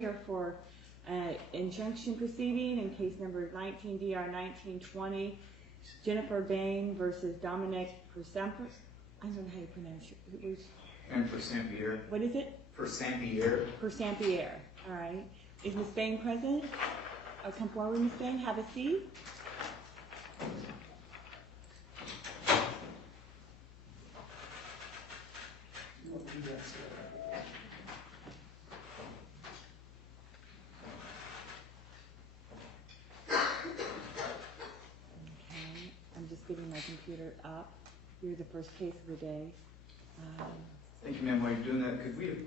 Here for injunction proceeding in case number 19 DR 1920, Jennifer Bain versus Dominic Persampiere. I don't know how you pronounce it. And Persampiere. What is it? Persampiere. Persampiere. All right. Is Ms. Bain present? Come forward, Ms. Bain. Have a seat. Getting my computer up. You're the first case of the day. Thank you, ma'am. While you're doing that, could we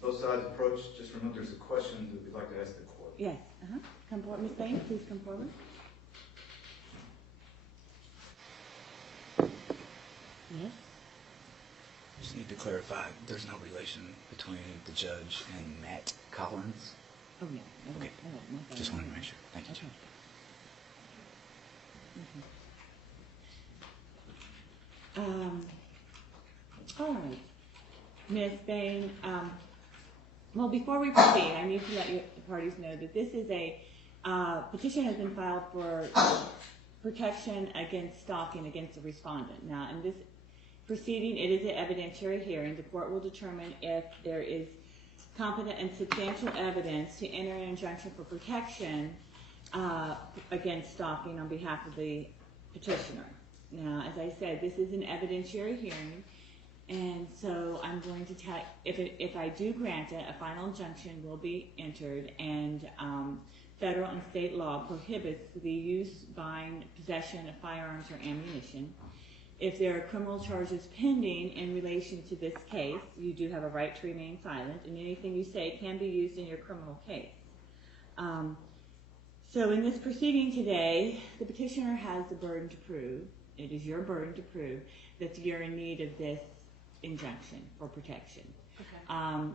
both sides approach? Just remember there's a question that we'd like to ask the court. Yes. Come forward, Ms. Bain. Please come forward. Yes. I just need to clarify, there's no relation between the judge and Matt Collins? Oh, yeah. Okay. Just wanted to make sure. Thank you. Okay. All right, Ms. Bain, well, before we proceed, I need to let the parties know that this is a petition has been filed for protection against stalking against the respondent. Now, in this proceeding, it is an evidentiary hearing. The court will determine if there is competent and substantial evidence to enter an injunction for protection against stalking on behalf of the petitioner. Now, as I said, this is an evidentiary hearing, and so I'm going to tell, if I do grant it, a final injunction will be entered, and federal and state law prohibits the use, buying, possession of firearms or ammunition. If there are criminal charges pending in relation to this case, you do have a right to remain silent, and anything you say can be used in your criminal case. So in this proceeding today, the petitioner has the burden to prove, it is your burden to prove that you're in need of this injunction for protection. Okay.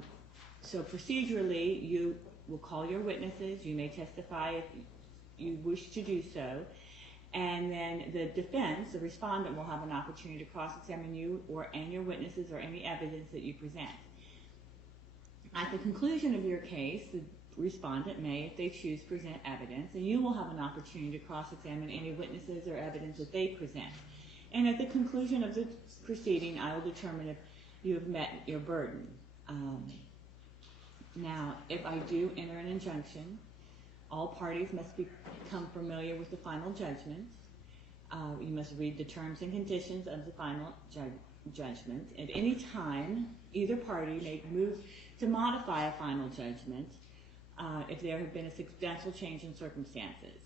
So procedurally, you will call your witnesses. You may testify if you wish to do so. And then the defense, the respondent, will have an opportunity to cross-examine you and your witnesses or any evidence that you present. At the conclusion of your case, the respondent may, if they choose, present evidence, and you will have an opportunity to cross-examine any witnesses or evidence that they present. And at the conclusion of the proceeding, I will determine if you have met your burden. Now, if I do enter an injunction, all parties must become familiar with the final judgment. You must read the terms and conditions of the final judgment. At any time, either party may move to modify a final judgment if there have been a substantial change in circumstances.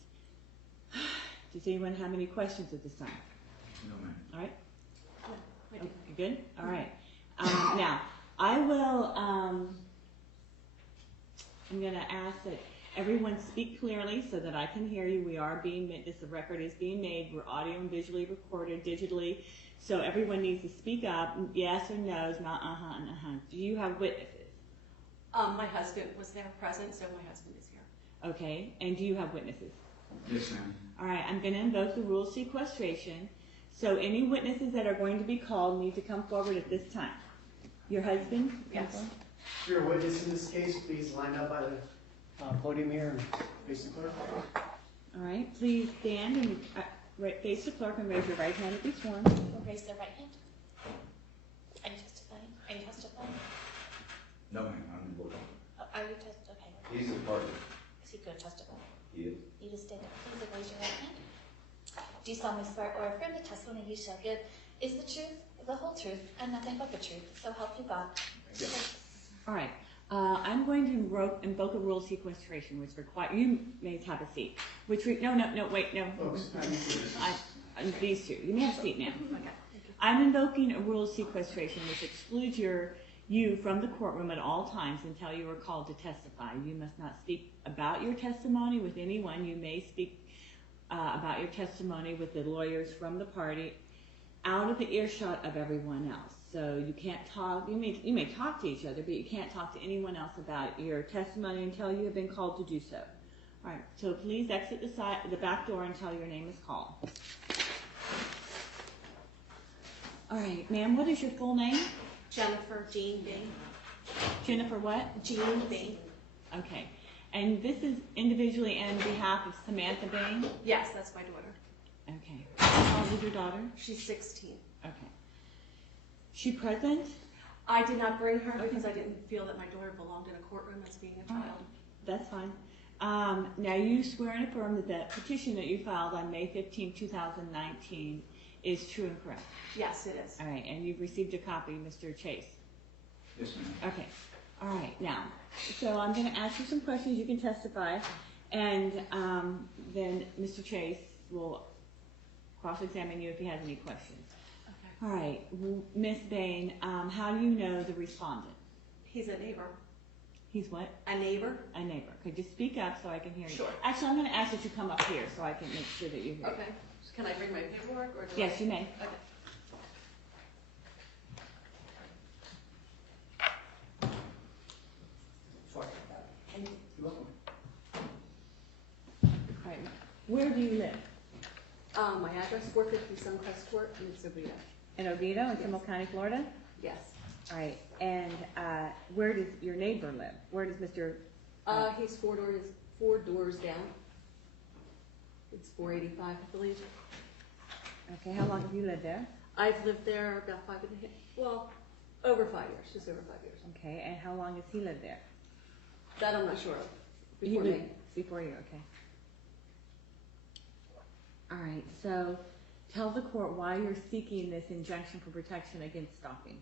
Does anyone have any questions at this time? No, ma'am. All right? Okay, good? All right. Now, I will, I'm going to ask that everyone speak clearly so that I can hear you. We are being made, this record is being made. We're audio and visually recorded digitally. So everyone needs to speak up, yes or no's, not and Do you have witnesses? My husband was there present, so my husband is here. Okay, and do you have witnesses? Yes, ma'am. All right, I'm going to invoke the rule of sequestration. So any witnesses that are going to be called need to come forward at this time. Your husband? Yes. If you're a witness in this case, please line up by the podium here and face the clerk. All right, please stand and face the clerk and raise your right hand if you sworn. Raise their right hand. Are you testifying? Are you testifying? No, ma'am. I'm in board. Are you testifying? Okay. He's a party. Is he going to testify? He is. You just stand up, please, and raise your right hand. Do you solemnly swear or affirm the testimony you shall give is the truth, the whole truth, and nothing but the truth? So help you God. Yes. All right. I'm going to invoke a rule of sequestration, which requires you may have a seat. Which wait, no. These two. You may have a seat now. Okay. I'm invoking a rule of sequestration, which excludes you from the courtroom at all times until you are called to testify. You must not speak about your testimony with anyone. You may speak about your testimony with the lawyers from the party out of the earshot of everyone else. So you can't talk, you may talk to each other, but you can't talk to anyone else about your testimony until you have been called to do so. All right, so please exit the back door until your name is called. All right, ma'am, what is your full name? Jennifer Jean Bain. Jennifer what? Jean Bain. Okay. And this is individually and on behalf of Samantha Bain? Yes, that's my daughter. Okay. How old is your daughter? She's 16. Okay. She present? I did not bring her because I didn't feel that my daughter belonged in a courtroom as being a child. That's fine. Now you swear and affirm that the petition that you filed on May 15, 2019 is true and correct? Yes, it is. All right, and you've received a copy, Mr. Chase? Yes, ma'am. Okay. All right, now, so I'm going to ask you some questions. You can testify, and then Mr. Chase will cross-examine you if he has any questions. Okay. All right, Miss Bain, how do you know the respondent? He's a neighbor. He's what? A neighbor? A neighbor. Could you speak up so I can hear you? Sure. Actually, I'm going to ask that you come up here so I can make sure that you hear. Okay. Can I bring my paperwork or do Yes, you may. Okay. Sorry. You're welcome. All right. Where do you live? My address, 450 Suncrest Court, in Oviedo. In Oviedo, in Seminole County, Florida? Yes. All right. And where does your neighbor live? Where does Mr. He's four doors down. It's 485, I believe. Okay, how long have you lived there? I've lived there about 5.5, well, over 5 years, just over 5 years. Okay, and how long has he lived there? That I'm not sure of. He Before lived me. Before you, okay. All right, so tell the court why you're seeking this injunction for protection against stalking.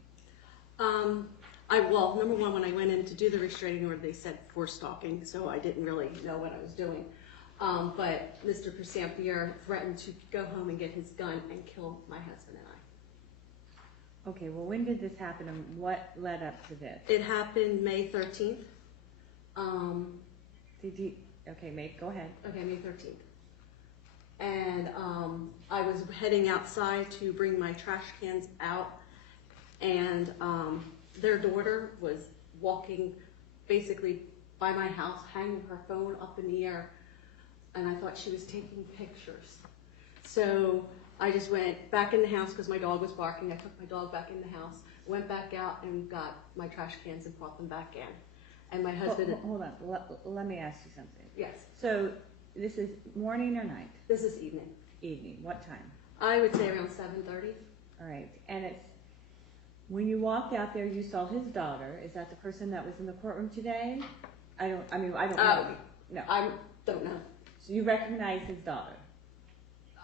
Well, number one, when I went in to do the restraining order, they said for stalking, so I didn't really know what I was doing. But Mr. Persampiere threatened to go home and get his gun and kill my husband and I. Okay, well, when did this happen and what led up to this? It happened May 13th. Go ahead. Okay, May 13th. And I was heading outside to bring my trash cans out, and their daughter was walking basically by my house, hanging her phone up in the air, and I thought she was taking pictures. So I just went back in the house because my dog was barking. I took my dog back in the house, went back out and got my trash cans and brought them back in. And my husband... Hold on, let me ask you something. Yes, So this is morning or night? this is evening. Evening, what time? I would say around 7:30. All right, and it's, when you walked out there, you saw his daughter. Is that the person that was in the courtroom today? I don't know. No. I don't know. So you recognize his daughter?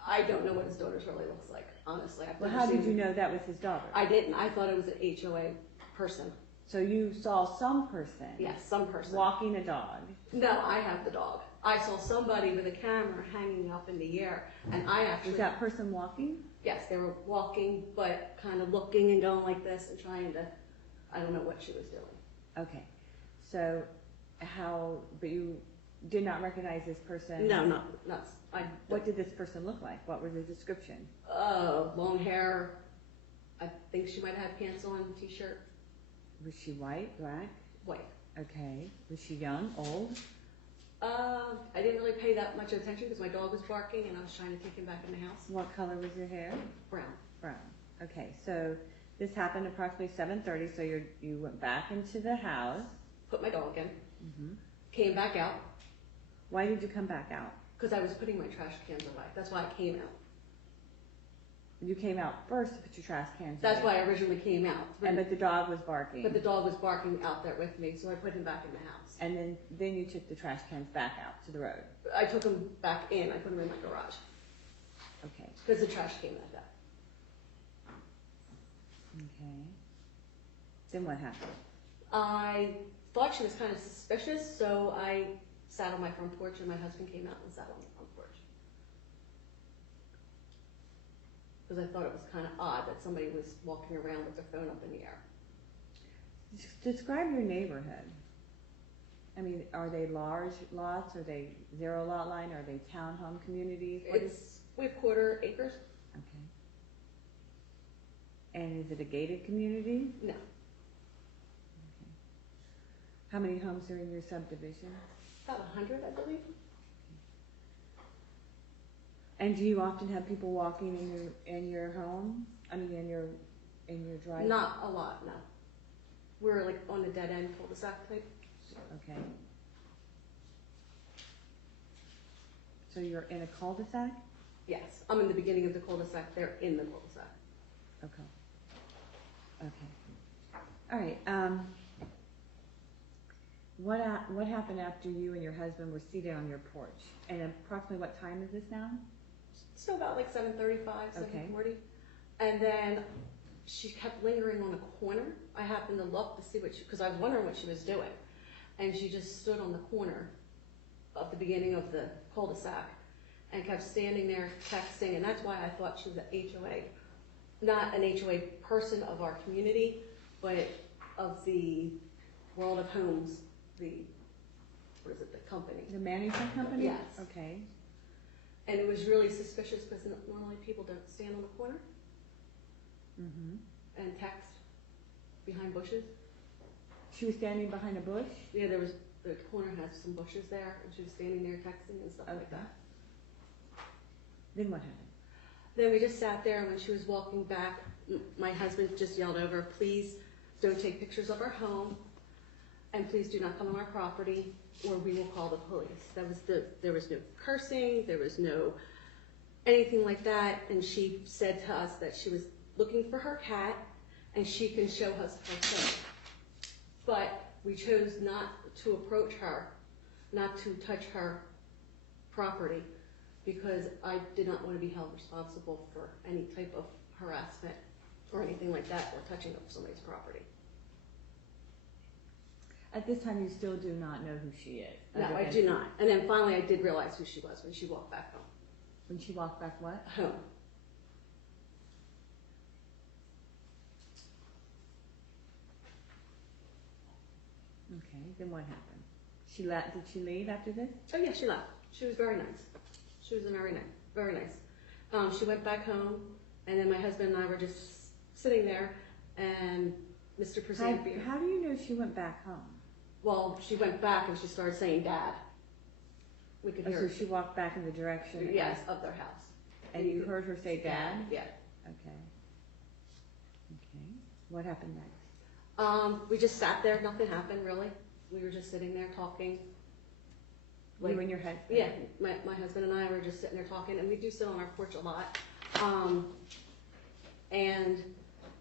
I don't know what his daughter really looks like, honestly. I've Well, never how did seen you her. know that was his daughter? I didn't. I thought it was an HOA person. So you saw some person Yes, some person. walking a dog. No, I have the dog. I saw somebody with a camera hanging up in the air, and I actually... Was that person walking? Yes, they were walking, but kind of looking and going like this and trying to... I don't know what she was doing. Okay, so but you did not recognize this person? No, not... What did this person look like? What was the description? Long hair. I think she might have had pants on, t-shirt, Was she white, black? white. Okay. Was she young, old? I didn't really pay that much attention because my dog was barking and I was trying to take him back in the house. What color was your hair? Brown. Brown. Okay, so this happened approximately 7:30, so you went back into the house. Put my dog in. Mm-hmm. Came back out Why did you come back out? because I was putting my trash cans away. That's why I came out. You came out first to put your trash cans That's away. why I originally came out. But the dog was barking. But the dog was barking out there with me, so I put him back in the house. And then you took the trash cans back out to the road. I took him back in. I put him in my garage Okay. because the trash came like that. Okay. Then what happened? I thought she was kind of suspicious, so I sat on my front porch, and my husband came out and sat on the front porch. Because I thought it was kind of odd that somebody was walking around with their phone up in the air. Describe your neighborhood. I mean, are they large lots? Are they zero lot line? Are they townhome communities? We have quarter acres. Okay. And is it a gated community? No, How many homes are in your subdivision? about 100, I believe. And do you often have people walking in your home? I mean, in your driveway? Not a lot, no. We're like on a dead end cul-de-sac type. Okay. So you're in a cul-de-sac? Yes, I'm in the beginning of the cul-de-sac, they're in the cul-de-sac. Okay. Okay. All right, what happened after you and your husband were seated on your porch? And approximately what time is this now? So about like 7:35, Okay. 7:40. And then she kept lingering on the corner. I happened to look to see because I was wondering what she was doing. And she just stood on the corner of the beginning of the cul-de-sac and kept standing there texting. And that's why I thought she was an HOA. Not an HOA person of our community, but of the World of Homes, the company. The management company? Yes. Okay. And it was really suspicious because normally people don't stand on the corner Mm-hmm. and text behind bushes. She was standing behind a bush? Yeah, the corner has some bushes there, and she was standing there texting and stuff like Okay. that. Then what happened? Then we just sat there, and when she was walking back, my husband just yelled over, "Please don't take pictures of our home, and please do not come on our property, or we will call the police." There was no cursing, there was no anything like that, and she said to us that she was looking for her cat, and she can show us her phone. But we chose not to approach her, not to touch her property, because I did not want to be held responsible for any type of harassment or anything like that, or touching of somebody's property. At this time, you still do not know who she is? No, other I than- do not. And then finally I did realize who she was when she walked back home. When she walked back what? Home. Okay, then what happened? Did she leave after this? Oh yeah, she left. She was very nice. She was very nice. Very nice. She went back home, and then my husband and I were just sitting there, and Mr. Persampiere. How do you know she went back home? Well, she went back and she started saying "Dad." We could Oh, hear. so she walked back in the direction? Yes, of their house. And you heard her say Dad? Yeah. Okay. Okay. What happened next? We just sat there. Nothing happened really. We were just sitting there talking. You and your husband? Yeah, my husband and I were just sitting there talking, and we do sit on our porch a lot. And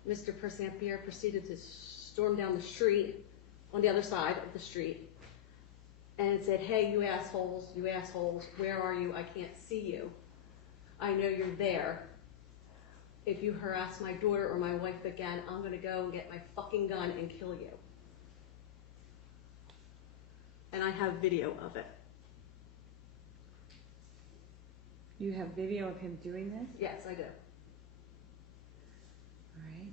Mr. Persampiere proceeded to storm down the street, on the other side of the street, and said, "Hey, you assholes, where are you? I can't see you. I know you're there. If you harass my daughter or my wife again, I'm gonna go and get my fucking gun and kill you." And I have video of it. You have video of him doing this? Yes, I do. All right.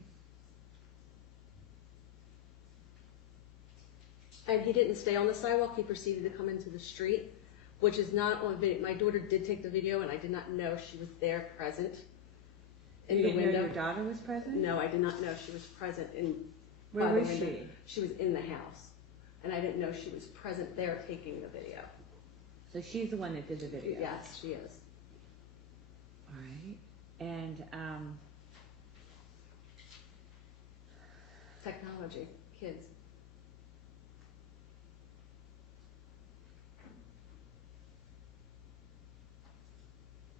And he didn't stay on the sidewalk, he proceeded to come into the street, which is not on video. My daughter did take the video, and I did not know she was there present in You the didn't know window. your daughter was present? No, I did not know she was present in. Where by the was window. she? She was in the house, and I didn't know she was present there taking the video. So she's the one that did the video? Yes, she is. All right. And, Technology, kids.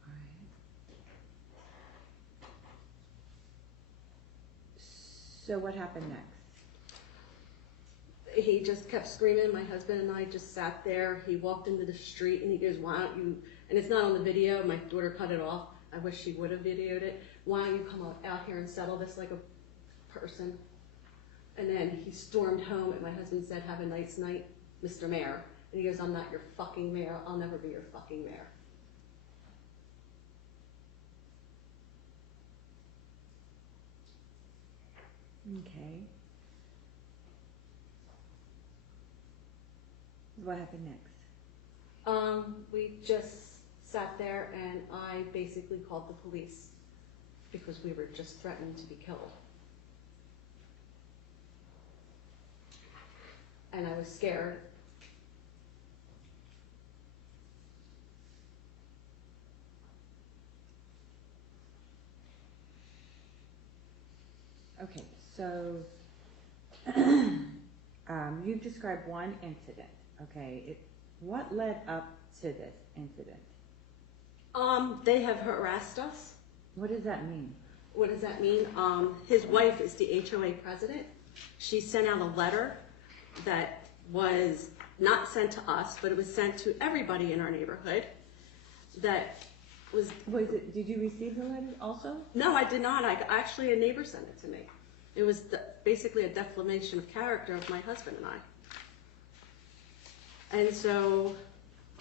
all right. So what happened next? He just kept screaming. My husband and I just sat there. He walked into the street and he goes, "Why don't you," and it's not on the video, my daughter cut it off. I wish she would have videoed it. "Why don't you come out here and settle this like a person?" And then he stormed home, and my husband said, "Have a nice night, Mr. Mayor." And he goes, "I'm not your fucking mayor. I'll never be your fucking mayor." Okay. What happened next? We just sat there, and I basically called the police because we were just threatened to be killed. And I was scared. Okay, so you've described one incident, okay? What led up to this incident? They have harassed us. What does that mean? What does that mean? His wife is the HOA president. She sent out a letter that was not sent to us, but it was sent to everybody in our neighborhood. That was. Did you receive the letter also? No, I did not. Actually, a neighbor sent it to me. It was basically a defamation of character of my husband and I. And so.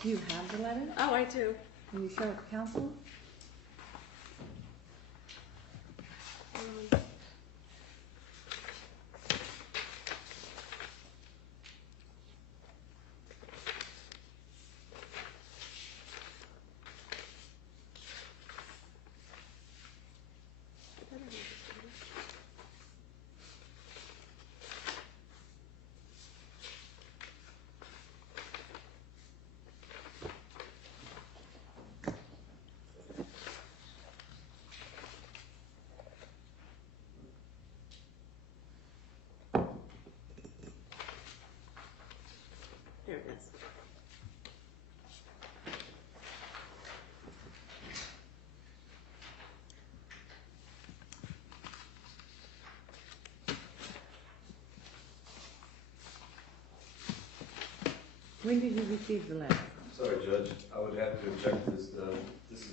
Do you have the letter? Oh, I do. Can you show it to council? There it is. When did you receive the letter? Sorry, Judge, I would have to object to this. This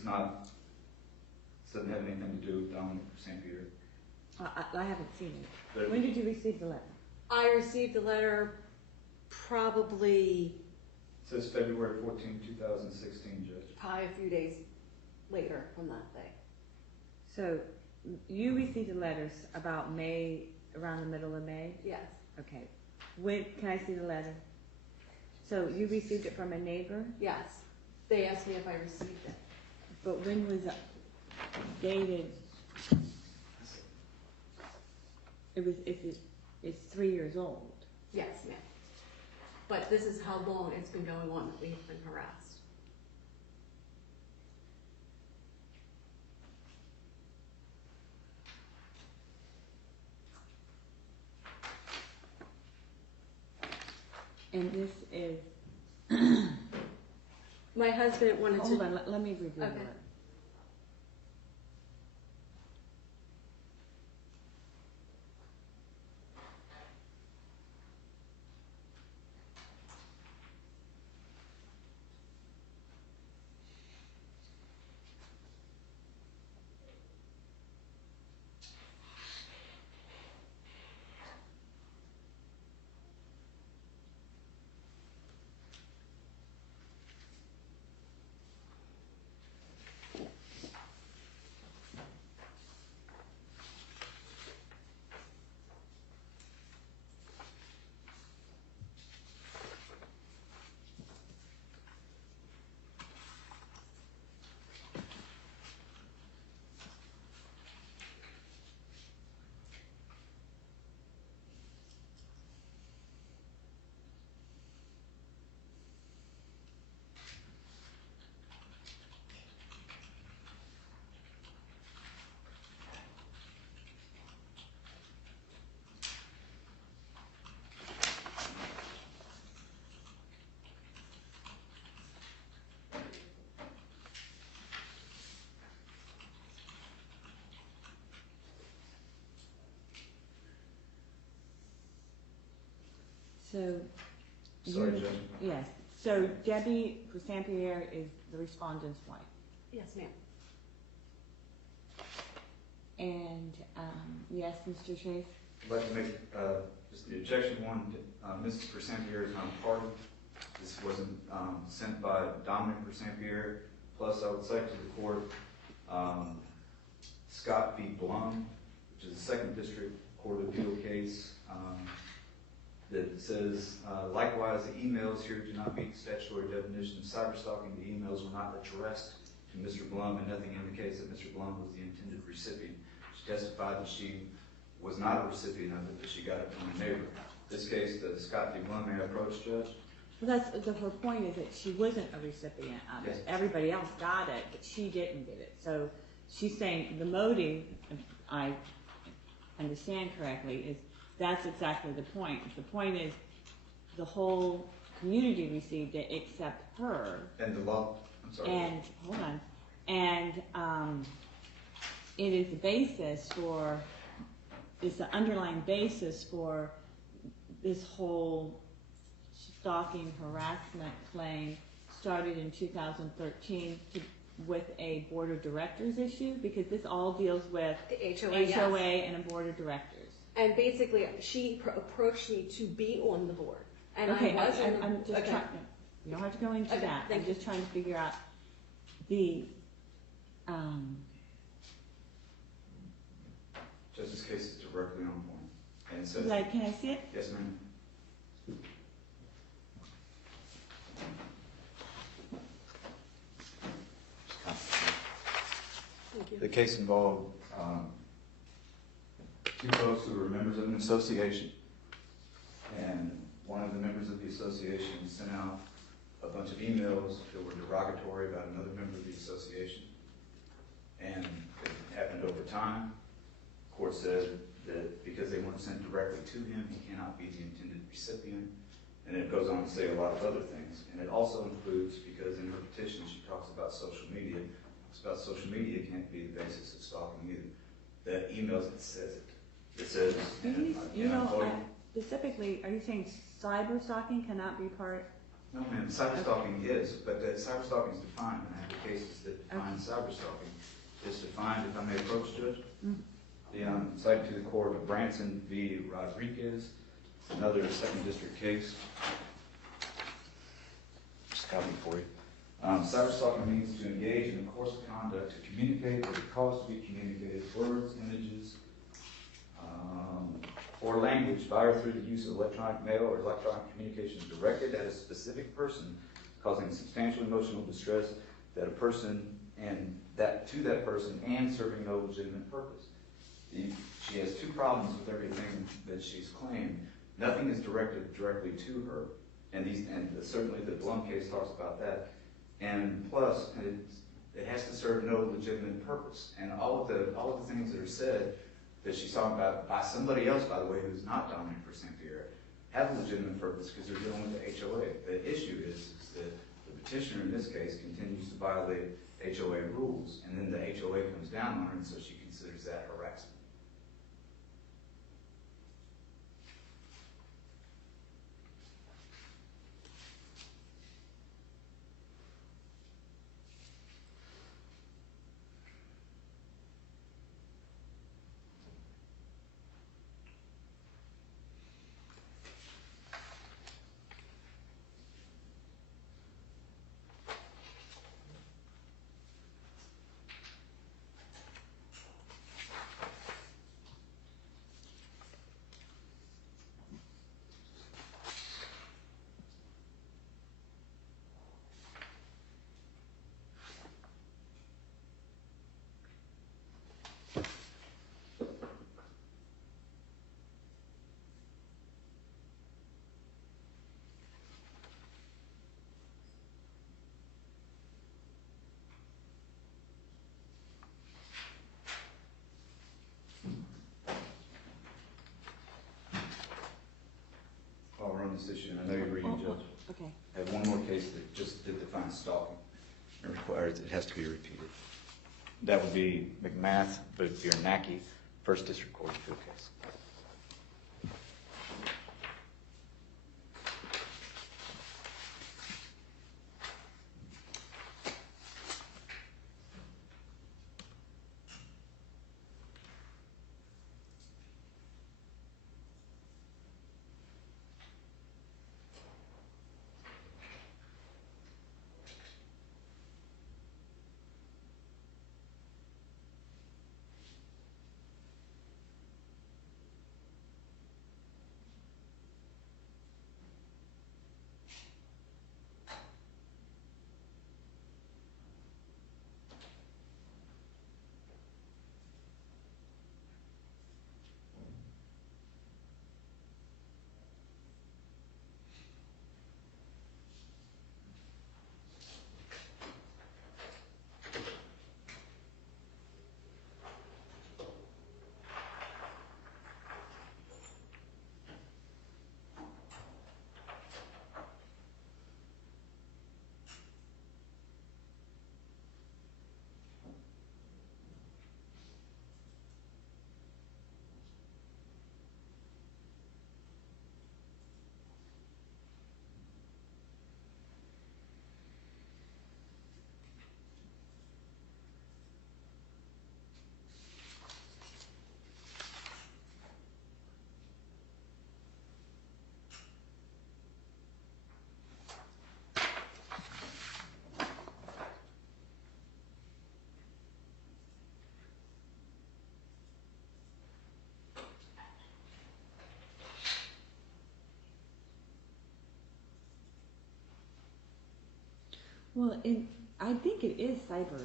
doesn't have anything to do with Dominic Persampiere. I haven't seen it. But- When did you receive the letter? I received the letter probably It says February 14, 2016, Judge. a few days later from that day. So you received the letters about May, around the middle of May? Yes. Okay. When can I see the letter? So you received it from a neighbor, Yes. They asked me if I received it. but when was it dated? It's 3 years old. Yes, ma'am. But this is how long it's been going on that we've been harassed. And this is, My husband wanted hold to. on, let me review Okay. it. So. Sorry, you- Judge. Yes, so Debbie Persampiere is the respondent's wife. Yes, ma'am. And, yes, Mr. Chase? I'd like to make just the objection one. Mrs. Persampiere is not a party. This wasn't sent by Dominic Persampiere. Plus, I would cite to the court Scott v. Blum, which is a second district court of appeal case that says, likewise, the emails here do not meet the statutory definition of cyberstalking. The emails were not addressed to Mr. Blum, and nothing indicates that Mr. Blum was the intended recipient. She testified that she was not a recipient of it, that she got it from a neighbor. This case, the Scott v. Blum, may I approach, Judge? Well, her point is that she wasn't a recipient of it. Yes. Everybody else got it, but she didn't get it. So she's saying the motive, if I understand correctly, is that's exactly the point. The point is the whole community received it except her. And the law, I'm sorry. And, hold on, And it is the basis for, it's the underlying basis for this whole stalking harassment claim started in 2013 with a board of directors issue, because this all deals with The HOA, HOA yes. and a board of directors. And basically, she approached me to be on the board. And Okay, I was on I'm the just trying, you don't have to go into Okay, that. thank I'm you. just trying to figure out the, Justice case is directly on point. And it says, like, can I see it? yes, ma'am. Thank you. The case involved two folks who were members of an association, and one of the members of the association sent out a bunch of emails that were derogatory about another member of the association, and it happened over time. The court said that because they weren't sent directly to him, he cannot be the intended recipient, and it goes on to say a lot of other things, and it also includes, because in her petition she talks about social media, can't be the basis of stalking either. The emails, it says it. It says, Specifically, are you saying cyber stalking cannot be part? no ma'am, cyber stalking is, but cyber stalking is defined, and I have the cases that define cyber stalking. It's defined, if I may approach Judge, cited to the court of Branson v. Rodriguez, another second district case. Just copy for you. Cyber stalking means to engage in a course of conduct to communicate or to cause to be communicated words, images, or language by or through the use of electronic mail or electronic communications directed at a specific person, causing substantial emotional distress that a person and that to that person and serving no legitimate purpose. She has two problems with everything that she's claimed. Nothing is directed directly to her, and certainly the Blum case talks about that. And plus, it has to serve no legitimate purpose. And all of the things that are said that she's talking about by somebody else, by the way, who's not Dominic Persampiere, have a legitimate purpose because they're dealing with the HOA. The issue is that the petitioner in this case continues to violate HOA rules, and then the HOA comes down on her, and so she considers that harassment. While we're on this issue, and I know you're reading, Judge, Okay. I have one more case that just did define stalking. It has to be repeated. That would be McMath, but if you're Naki, First District Court of Appeal case. Well, I think it is cyber.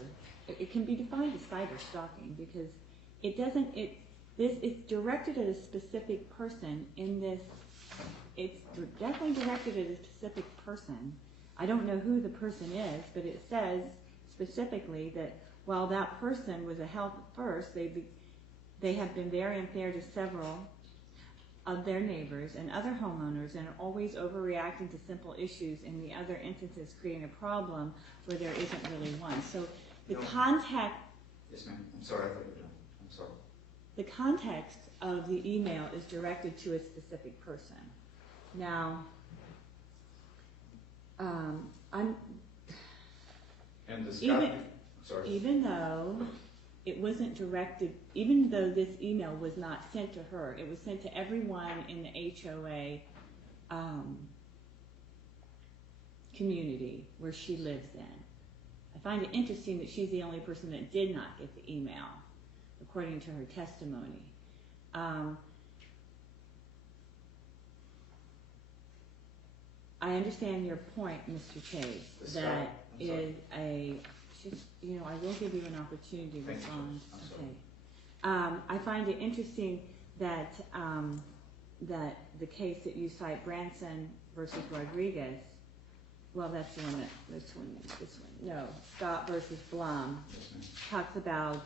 It can be defined as cyber stalking because it doesn't. It's directed at a specific person. In this, it's definitely directed at a specific person. I don't know who the person is, but it says specifically that while that person was a health first, they have been very unfair to several of their neighbors and other homeowners and are always overreacting to simple issues, in the other instances creating a problem where there isn't really one. So the context... Yes, ma'am. I'm sorry, I thought you were done. I'm sorry. The context of the email is directed to a specific person. Now, And the Scott... Sorry. even though it wasn't directed, even though this email was not sent to her, it was sent to everyone in the HOA community where she lives in. I find it interesting that she's the only person that did not get the email, according to her testimony. I understand your point, Mr. Chase, that is I will give you an opportunity to respond. Okay. I find it interesting that that the case that you cite, Branson versus Rodriguez, well, that's the one that this one. No, Scott versus Blum talks about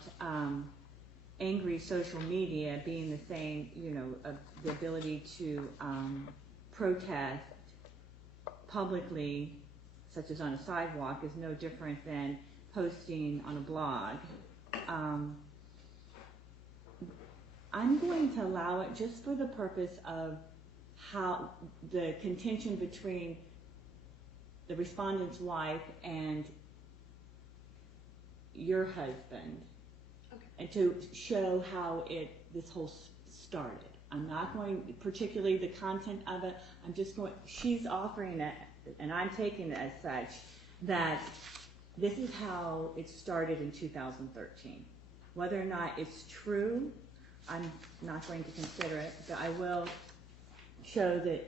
angry social media being the same. The ability to protest publicly, such as on a sidewalk, is no different than posting on a blog. I'm going to allow it just for the purpose of how the contention between the respondent's wife and your husband, Okay. and to show how this whole started. I'm not going, particularly the content of it, she's offering it, and I'm taking it as such, that this is how it started in 2013. Whether or not it's true, I'm not going to consider it, but I will show that,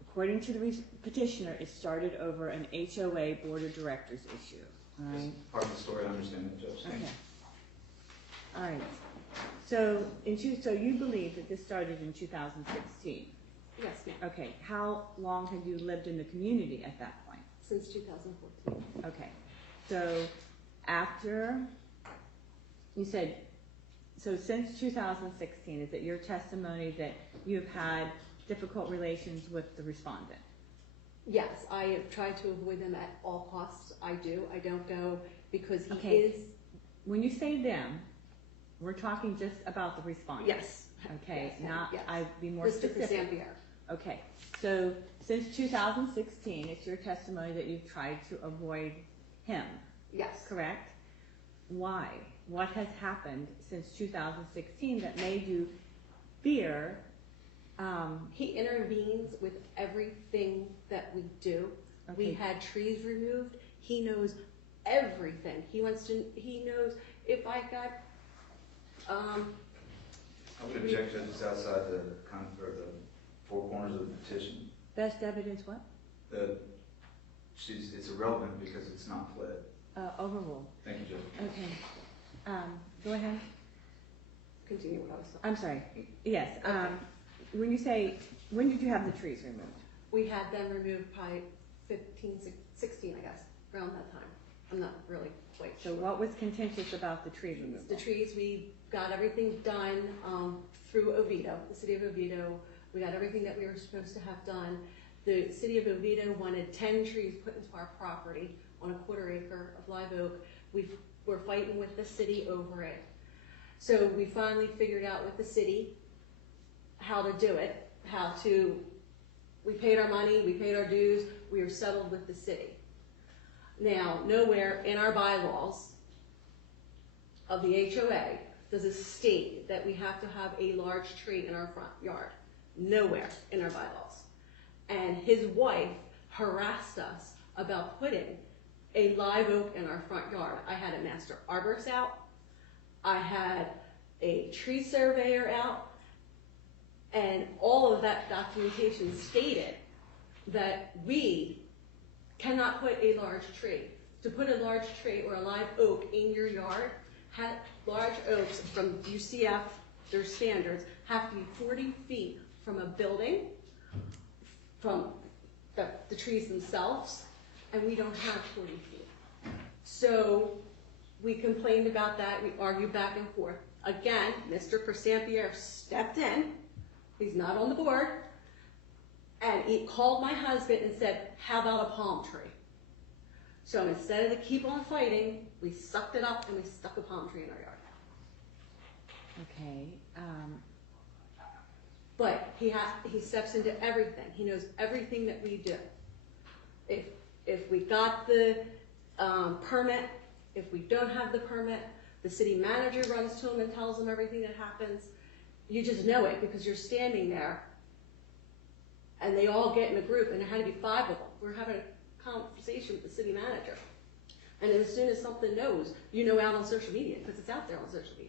according to the petitioner, it started over an HOA board of directors issue. All right? Part of the story, I understand that, Judge. Okay. All right. So you believe that this started in 2016? Yes, ma'am. Okay. How long have you lived in the community at that point? Since 2014. Okay. So after, you said, so since 2016, is it your testimony that you've had difficult relations with the respondent? Yes, I have tried to avoid them at all costs. I do. I don't go because he Okay. is... When you say them, we're talking just about the respondent? Yes. Okay, Yes, not, yes. I'd be more Mr. specific. Persampiere. Okay, so since 2016, it's your testimony that you've tried to avoid him, Yes. correct? Why? What has happened since 2016 that made you fear? He intervenes with everything that we do. Okay. We had trees removed. He knows everything. He knows if I got, I would object to this outside the four corners of the petition. Best evidence what? It's irrelevant because it's not pled. Overruled. Thank you, Judge. Okay. Go ahead. continue what I was saying. I'm sorry. Yes. Okay. When you say, when did you have the trees removed? We had them removed by 15, 16, I guess, around that time. I'm not really quite So sure. what was contentious about the tree removal? The trees, we got everything done through Oviedo, the city of Oviedo. We got everything that we were supposed to have done. The city of Oviedo wanted 10 trees put into our property on a 1/4 acre of live oak. We're fighting with the city over it. So we finally figured out with the city how to do it, we paid our money, we paid our dues, we are settled with the city. Now, nowhere in our bylaws of the HOA does it state that we have to have a large tree in our front yard. Nowhere in our bylaws. And his wife harassed us about putting a live oak in our front yard. I had a master arborist out. I had a tree surveyor out. And all of that documentation stated that we cannot put a large tree. To put a large tree or a live oak in your yard, large oaks from UCF, their standards, have to be 40 feet from a building, from the trees themselves, and we don't have 40 feet. So we complained about that, we argued back and forth. Again, Mr. Persampiere stepped in, he's not on the board, and he called my husband and said, how about a palm tree? So instead of to keep on fighting, we sucked it up and we stuck a palm tree in our yard. Okay. But he steps into everything. He knows everything that we do. If we got the permit, if we don't have the permit, the city manager runs to him and tells him everything that happens. You just know it because you're standing there, and they all get in a group, and there had to be 5 of them. We're having a conversation with the city manager, and as soon as something knows, you know, out on social media because it's out there on social media.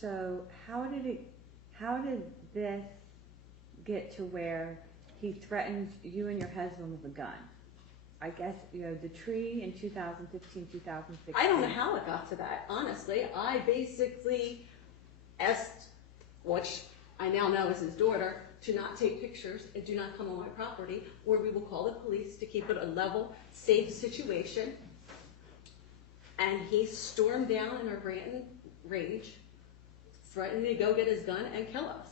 So how did this get to where he threatened you and your husband with a gun? I guess, you know, the tree in 2015, 2016. I don't know how it got to that, honestly. I basically asked, which I now know is his daughter, to not take pictures and do not come on my property, or we will call the police to keep it a level, safe situation. And he stormed down in a ranting rage, threatened to go get his gun and kill us.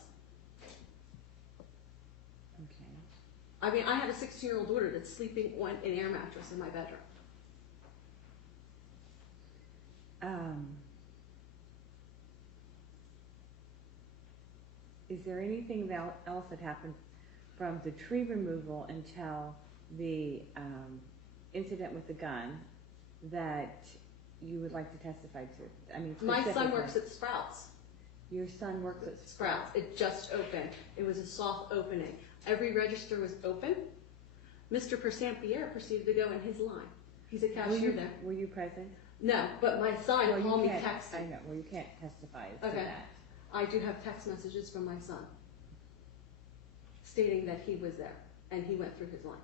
Okay. I mean, I have a 16-year-old daughter that's sleeping on an air mattress in my bedroom. Is there anything else that happened from the tree removal until the incident with the gun that you would like to testify to? I mean, My son works at Sprouts. Your son works at Sprouts. It just opened. It was a soft opening. Every register was open. Mr. Persampiere proceeded to go in his line. He's a cashier there. Were you present? No, but my son called me I texting. know. Well, you can't testify to Okay. that. I do have text messages from my son stating that he was there and he went through his line.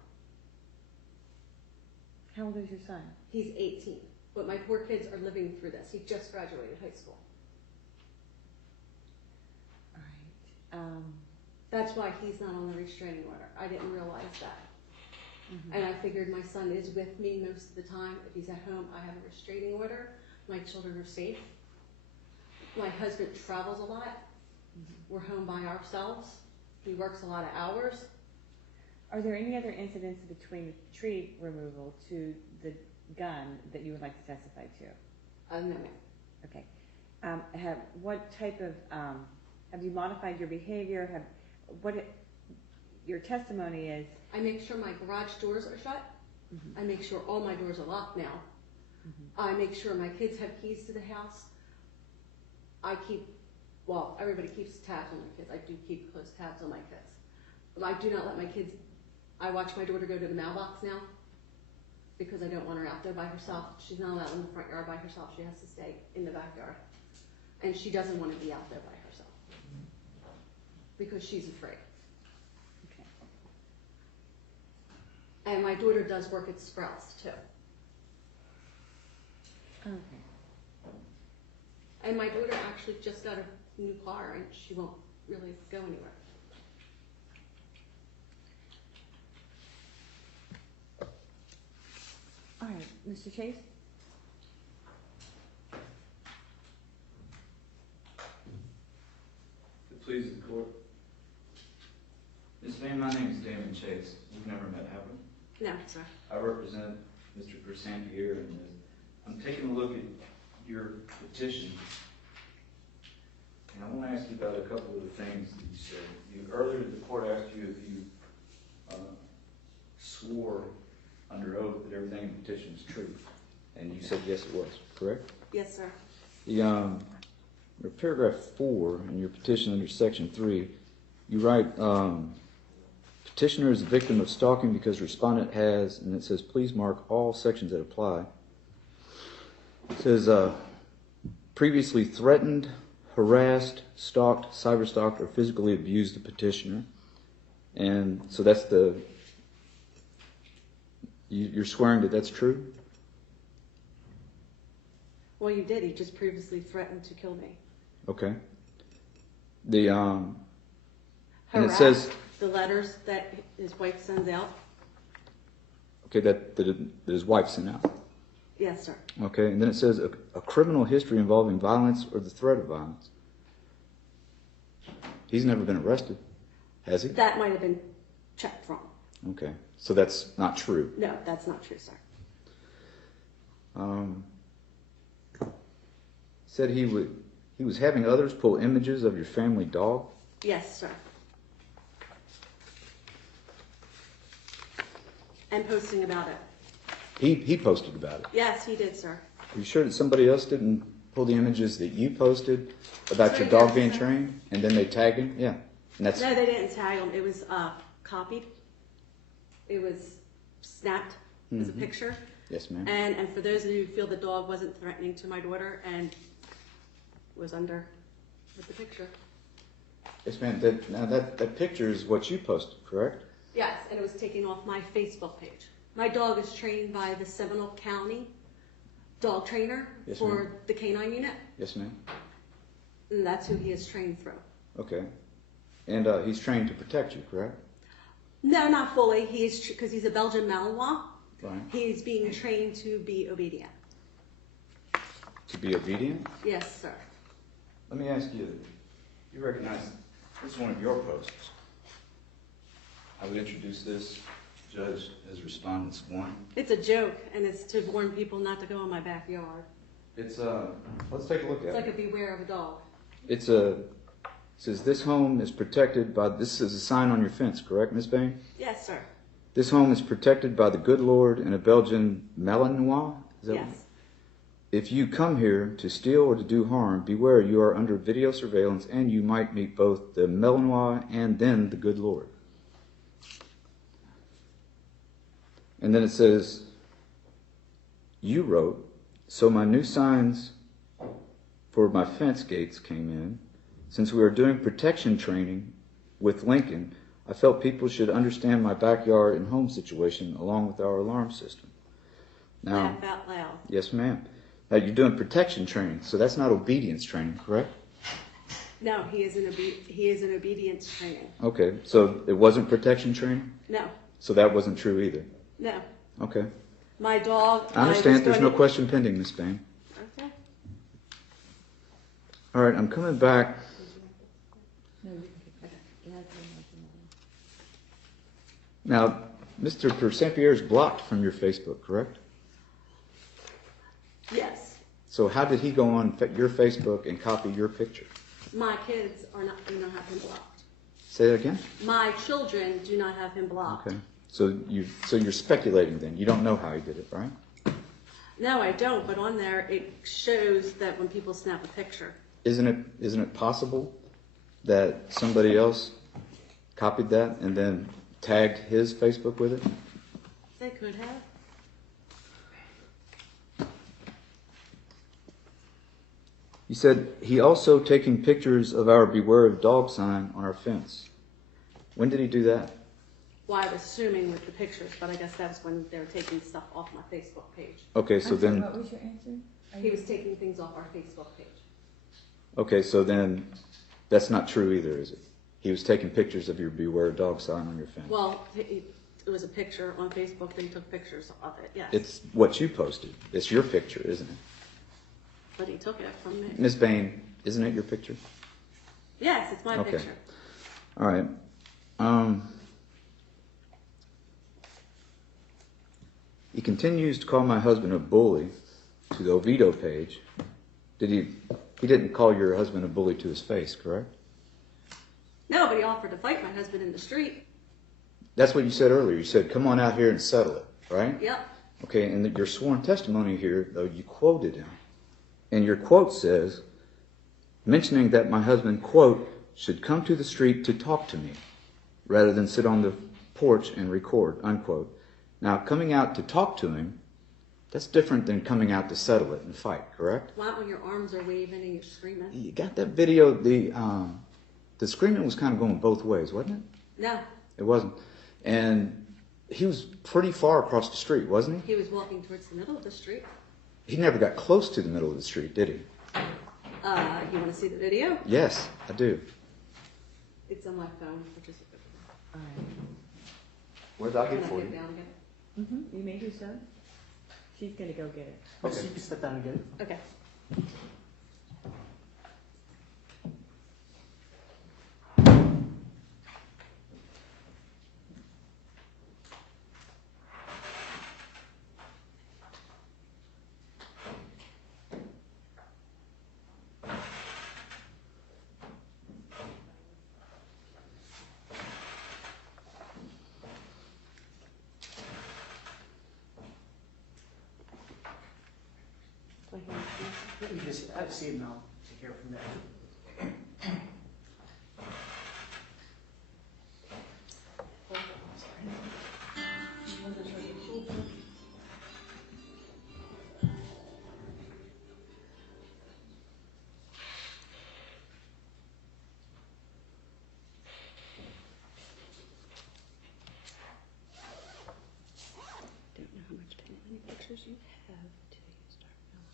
How old is your son? He's 18, but my poor kids are living through this. He just graduated high school. All right. That's why he's not on the restraining order. I didn't realize that. Mm-hmm. And I figured my son is with me most of the time. If he's at home, I have a restraining order. My children are safe. My husband travels a lot. We're home by ourselves. He works a lot of hours. Are there any other incidents between the tree removal to the gun that you would like to testify to? No, ma'am. Okay. What type of, have you modified your behavior? Your testimony is? I make sure my garage doors are shut. Mm-hmm. I make sure all my doors are locked now. Mm-hmm. I make sure my kids have keys to the house. Everybody keeps tabs on their kids. I do keep close tabs on my kids. But I do not let my kids, I watch my daughter go to the mailbox now because I don't want her out there by herself. She's not allowed in the front yard by herself. She has to stay in the backyard. And she doesn't want to be out there by herself because she's afraid. Okay. And my daughter does work at Sprouts too. Okay. And my daughter actually just got a new car and she won't really go anywhere. All right, Mr. Chase? If it pleases the court. Ms. Vane, my name is Damon Chase. We've never met, have we? No, sir. I represent Mr. Persampiere, and I'm taking a look at your petition. And I want to ask you about a couple of the things that you said. Earlier, the court asked you if you swore under oath that everything in the petition is true. And you said yes, it was, correct? Yes, sir. The paragraph 4 in your petition under section 3, you write, petitioner is a victim of stalking because respondent has, and it says, please mark all sections that apply. It says, previously threatened, harassed, stalked, cyberstalked, or physically abused the petitioner. And so that's you're swearing that that's true? Well, you did. He just previously threatened to kill me. Okay. And it Harassed, says, the letters that his wife sends out. okay, that his wife sent out. Yes, sir. Okay, and then it says a criminal history involving violence or the threat of violence. He's never been arrested, has he? That might have been checked wrong. Okay, so that's not true. No, that's not true, sir. Said he was having others pull images of your family dog. Yes, sir. And posting about it. He posted about it. Yes, he did, sir. Are you sure that somebody else didn't pull the images that you posted about Sir, your dog yes, being sir. trained, and then they tagged him? Yeah, and that's No, they didn't tag him. It was copied. It was snapped as a picture. yes, ma'am. And for those of you who feel the dog wasn't threatening to my daughter and was under with the picture. Yes, ma'am. That picture is what you posted, correct? Yes, and it was taken off my Facebook page. My dog is trained by the Seminole County dog trainer Yes, for ma'am. the canine unit, Yes, ma'am. and that's who he is trained through. Okay, and he's trained to protect you, correct? No, not fully. He's because he's a Belgian Malinois. Right. He's being trained to be obedient. To be obedient. Yes, sir. Let me ask you. You recognize this is one of your posts. I would introduce this, Judge, as Respondents 1. It's a joke, and it's to warn people not to go in my backyard. It's let's take a look It's at like a it. beware of a dog. It says this home is protected by, this is a sign on your fence, correct, Miss Bain? Yes, sir. This home is protected by the good Lord and a Belgian Malinois. Is that Yes. If you come here to steal or to do harm, beware you are under video surveillance and you might meet both the Malinois and then the good Lord. And then it says, you wrote, so my new signs for my fence gates came in. Since we are doing protection training with Lincoln, I felt people should understand my backyard and home situation along with our alarm system. Now, Laugh out loud. yes, ma'am. Now, you're doing protection training, so that's not obedience training, correct? No, he is an obedience training. Okay, so it wasn't protection training? No, So that wasn't true either? no. Okay. My dog. I understand. was There's no going to- question pending, Miss Bain. Okay. All right, I'm coming back. Now, Mr. Persampiere is blocked from your Facebook, correct? Yes. So how did he go on your Facebook and copy your picture? My kids do not have him blocked. Say that again? My children do not have him blocked. Okay. So you're speculating then. You don't know how he did it, right? No, I don't. But on there, it shows that when people snap a picture. Isn't it possible that somebody else copied that and then tagged his Facebook with it? They could have. You said he also taking pictures of our beware of dog sign on our fence. When did he do that? Well, I was assuming with the pictures, but I guess that was when they were taking stuff off my Facebook page. Okay, so then What was your answer? He was taking things off our Facebook page. okay, so then that's not true either, is it? He was taking pictures of your beware of dog sign on your fence. Well, it was a picture on Facebook. They took pictures of it, yes. It's what you posted. It's your picture, isn't it? But he took it from me. Miss Bain, isn't it your picture? Yes, it's my Okay. picture. All right. He continues to call my husband a bully to the Oviedo page. He didn't call your husband a bully to his face, correct? No, but he offered to fight my husband in the street. That's what you said earlier. You said, come on out here and settle it, right? Yep. Okay, and your sworn testimony here, though, you quoted him. And your quote says, mentioning that my husband, quote, should come to the street to talk to me, rather than sit on the porch and record, unquote. Now, coming out to talk to him That's different than coming out to settle it and fight, correct? Not when your arms are waving and you're screaming. You got that video, the screaming was kind of going both ways, wasn't it? No, It wasn't. And he was pretty far across the street, wasn't he? he was walking towards the middle of the street. He never got close to the middle of the street, did he? You want to see the video? Yes, I do. It's on my phone, which is a good one. All right. Where's I Can get I for get you? down again? You may do so. She's gonna go get it. Okay. So you can step down and get it. Okay. You can just see it now. Take care of it from there. Don't know how many pictures you have until you start filming.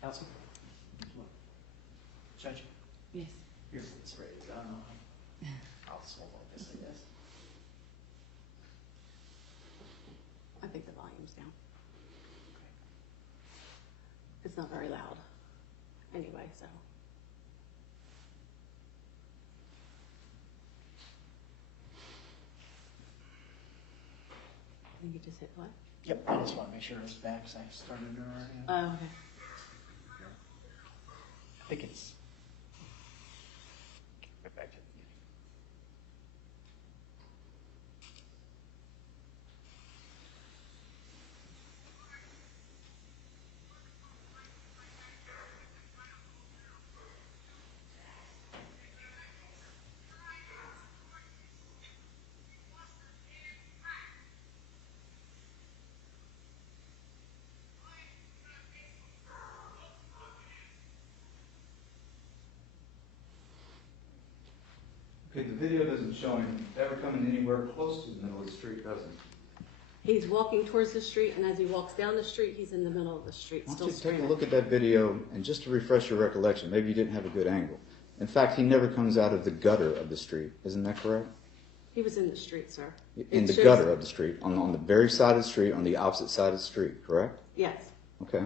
Counsel? Judge, Yes. here's what's ready to go. I'll swallow this, I guess. I think the volume's down. It's not very loud. Anyway, so. I think you just hit what? Yep, I just want to make sure it's back because I started it already. Oh, okay. I think it's right back to the beginning. Okay, the video doesn't show him ever coming anywhere close to the middle of the street, does it? He's walking towards the street, and as he walks down the street, he's in the middle of the street, Why still don't you take a screaming. look at that video, and just to refresh your recollection, maybe you didn't have a good angle. In fact, he never comes out of the gutter of the street. Isn't that correct? He was in the street, sir. In It the shows- gutter of the street, on the very side of the street, on the opposite side of the street, correct? Yes. Okay.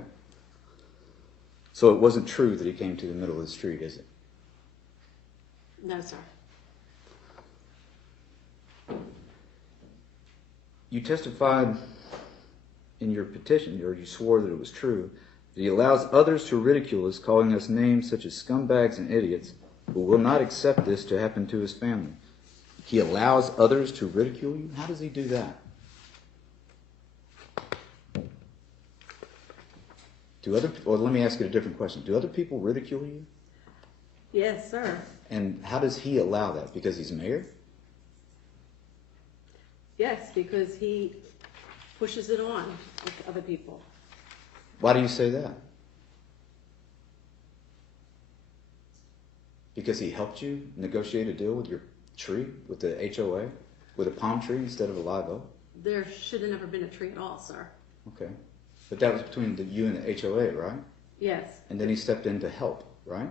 So it wasn't true that he came to the middle of the street, is it? No, sir. You testified in your petition, or you swore that it was true, that he allows others to ridicule us, calling us names such as scumbags and idiots, but will not accept this to happen to his family. He allows others to ridicule you? How does he do that? Let me ask you a different question. Do other people ridicule you? Yes, sir. And how does he allow that? Because he's mayor? Yes, because he pushes it on with other people. Why do you say that? Because he helped you negotiate a deal with your tree, with the HOA, with a palm tree instead of a live oak? There should have never been a tree at all, sir. Okay. But that was between you and the HOA, right? Yes, And then he stepped in to help, right?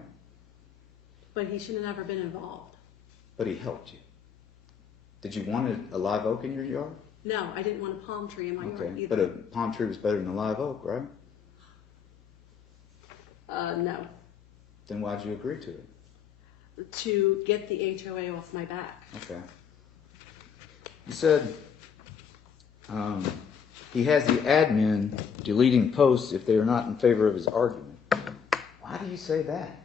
but he should have never been involved. But he helped you. Did you want a live oak in your yard? No, I didn't want a palm tree in my Okay. yard But either. a palm tree was better than a live oak, right? No, Then why'd you agree to it? to get the HOA off my back. Okay. You said he has the admin deleting posts if they are not in favor of his argument. Why do you say that?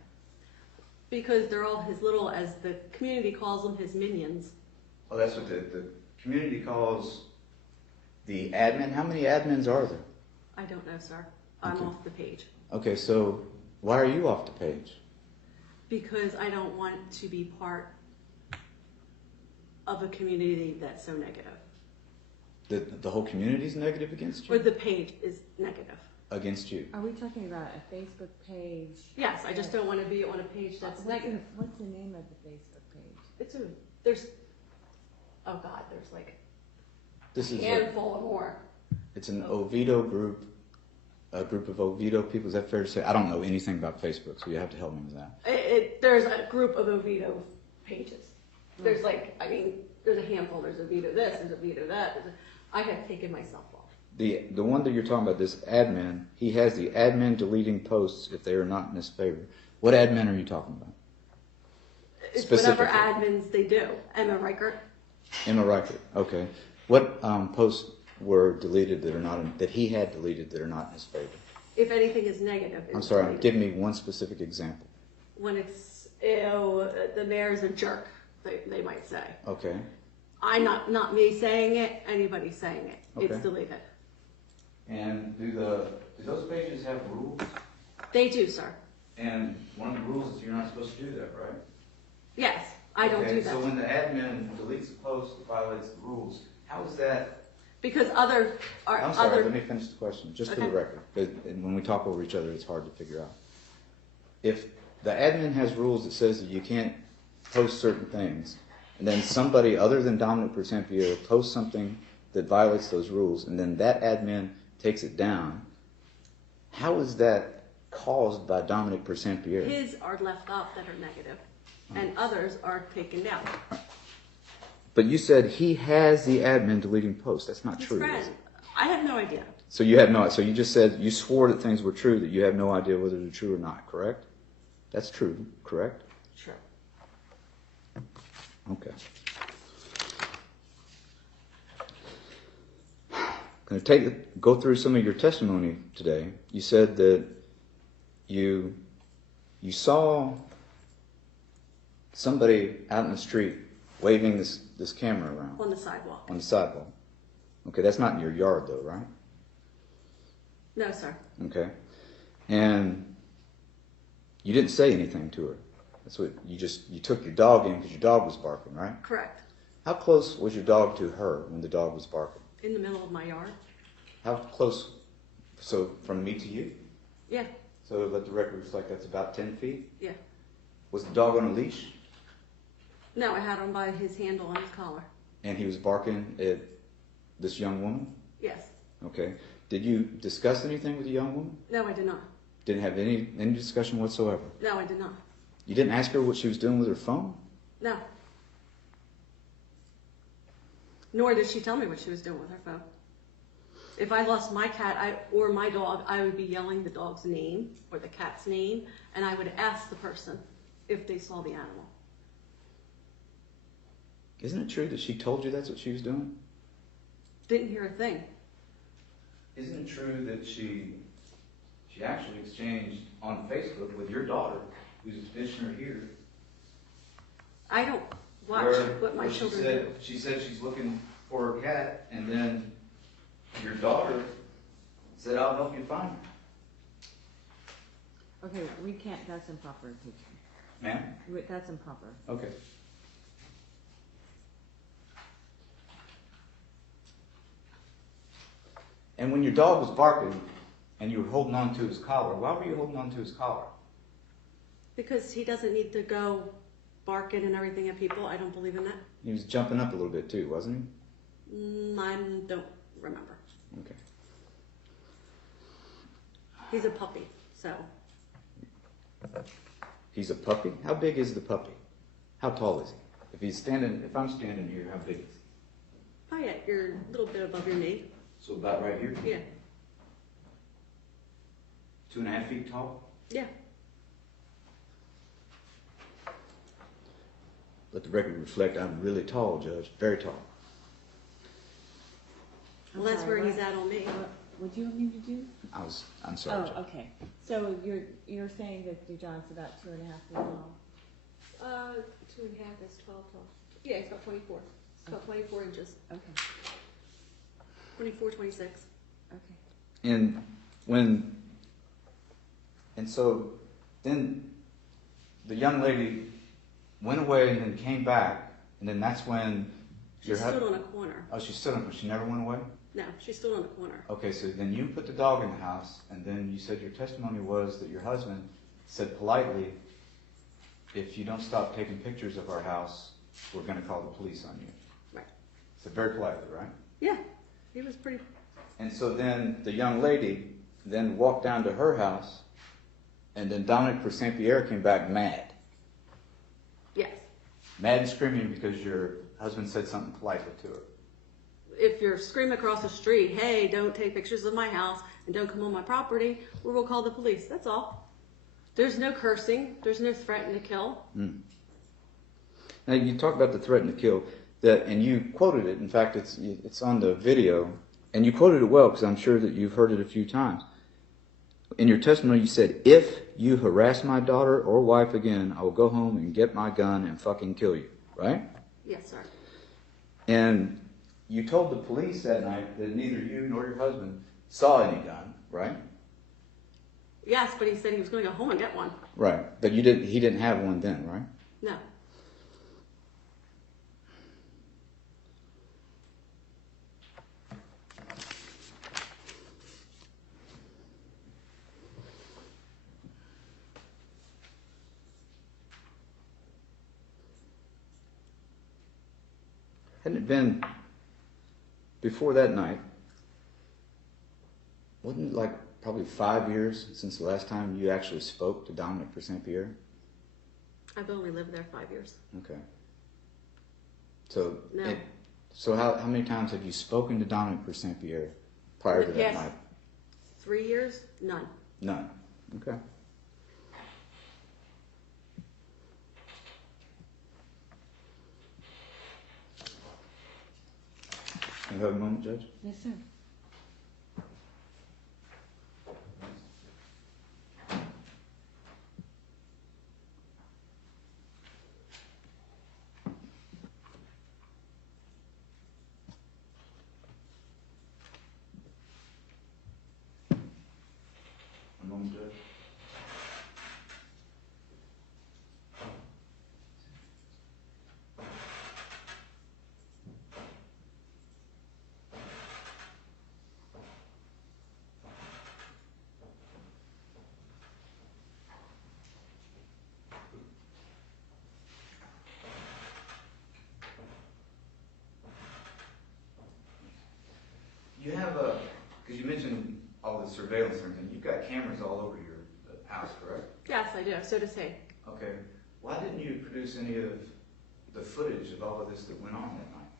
Because they're all his little, as the community calls them, his minions. Well, that's what the community calls the admin. How many admins are there? I don't know, sir. I'm Okay. off the page. Okay, so why are you off the page? Because I don't want to be part of a community that's so negative. The whole community's negative against you? Or the page is negative. Against you? Are we talking about a Facebook page? Yes, I just don't want to be on a page that's negative. What's the name of the Facebook page? There's like This a is handful or more. it's an Oviedo group, a group of Oviedo people. Is that fair to say? I don't know anything about Facebook, so you have to help me with that. There's a group of Oviedo pages. There's there's a handful. There's Oviedo this, there's Oviedo that. I have taken myself off. The one that you're talking about, this admin, he has the admin deleting posts if they are not in his favor. What admin are you talking about? It's whatever Specifically. admins they do. Emma Reichert. Emma Reichert. Okay. What posts were deleted that he had deleted that are not in his favor? If anything is negative, it's I'm sorry. deleted. Give me one specific example. When it's the mayor's a jerk, they might say. Okay. I'm not me saying it. Anybody saying it. Okay. It's deleted. And do those pages have rules? They do, sir. And one of the rules is you're not supposed to do that, right? Yes, I don't Okay, do that. So when the admin deletes a post that violates the rules, how is that? Because I'm sorry. Let me finish the question, just for the Okay. record. And when we talk over each other, it's hard to figure out. If the admin has rules that says that you can't post certain things, and then somebody other than Dominic Persampiere posts something that violates those rules, and then that admin takes it down, how is that caused by Dominic Persampiere? his are left up that are negative, and others are taken down. But you said he has the admin deleting posts. That's not His true. friend. Is it? I have no idea. So you have no. So you just said you swore that things were true, that you have no idea whether they're true or not. Correct? That's true. Correct? Sure. Okay. I'm going to go through some of your testimony today. You said that you saw somebody out in the street waving this camera around On the sidewalk. on the sidewalk. Okay, that's not in your yard though, right? No, sir. Okay. And you didn't say anything to her. That's what you took your dog in because your dog was barking, right? Correct. How close was your dog to her when the dog was barking? In the middle of my yard. How close? So from me to you? Yeah. So let the record reflect that's about 10 feet? Yeah. Was the dog on a leash? No, I had him by his handle and his collar. And he was barking at this young woman? Yes. Okay. Did you discuss anything with the young woman? No, I did not. Didn't have any discussion whatsoever? No, I did not. You didn't ask her what she was doing with her phone? No. Nor did she tell me what she was doing with her phone. If I lost my cat or my dog, I would be yelling the dog's name or the cat's name, and I would ask the person if they saw the animal. Isn't it true that she told you that's what she was doing? Didn't hear a thing. Isn't it true that she actually exchanged on Facebook with your daughter, who's a petitioner here? I don't watch what my where children do. She said she's looking for her cat, and then your daughter said, "I'll help you find her." Okay, we can't, that's improper impeachment. Ma'am? That's improper. Okay. And when your dog was barking and you were holding on to his collar, why were you holding on to his collar? Because he doesn't need to go barking and everything at people. I don't believe in that. He was jumping up a little bit too, wasn't I don't remember. he? Okay. He's a puppy, so He's a puppy? How big is the puppy? How tall is he? If I'm standing here, how big is he? oh yeah, you're a little bit above your knee. So about right here? Yeah, 2.5 feet tall? yeah. Let the record reflect I'm really tall, Judge. Very tall. Well, that's sorry, where he's what? at on me. What do you want me to do? I'm sorry, Judge. Oh, okay. So you're saying that your dog's about 2.5 feet long? 2.5 is 12 tall. Yeah, it's about 24. It's about 24 inches. Okay, 24, 26. okay. And when And so then the young lady went away and then came back, and then that's when She stood on a corner. Oh, she stood on. She never went away? No, she stood on a corner. Okay, so then you put the dog in the house, and then you said your testimony was that your husband said politely, if you don't stop taking pictures of our house, we're going to call the police on you. Right. So very politely, right? Yeah, he was pretty. And so then the young lady then walked down to her house, and then Dominic Persampiere came back mad. Yes. Mad and screaming because your husband said something politely to her. If you're screaming across the street, hey, don't take pictures of my house and don't come on my property, we will call the police. That's all. There's no cursing. There's no threatening to kill. Now you talk about the threat to kill, and you quoted it. In fact, it's on the video, and you quoted it well because I'm sure that you've heard it a few times. In your testimony, you said, "If you harass my daughter or wife again, I will go home and get my gun and fucking kill you." Right? Yes, sir. And you told the police that night that neither you nor your husband saw any gun, right? Yes, but he said he was going to go home and get one. Right. But he didn't have one then, right? No. Hadn't it been before that night? Wasn't it like probably 5 years since the last time you actually spoke to Dominic Persampiere? I've only lived there 5 years. Okay. So, No. So how many times have you spoken to Dominic Persampiere prior to that Yes. night? 3 years? None. None. Okay. You have a moment, Judge? Yes, sir. A moment, Judge. You have because you mentioned all the surveillance and everything, you've got cameras all over your house, correct? Yes, I do. So does he. Okay. Why didn't you produce any of the footage of all of this that went on that night?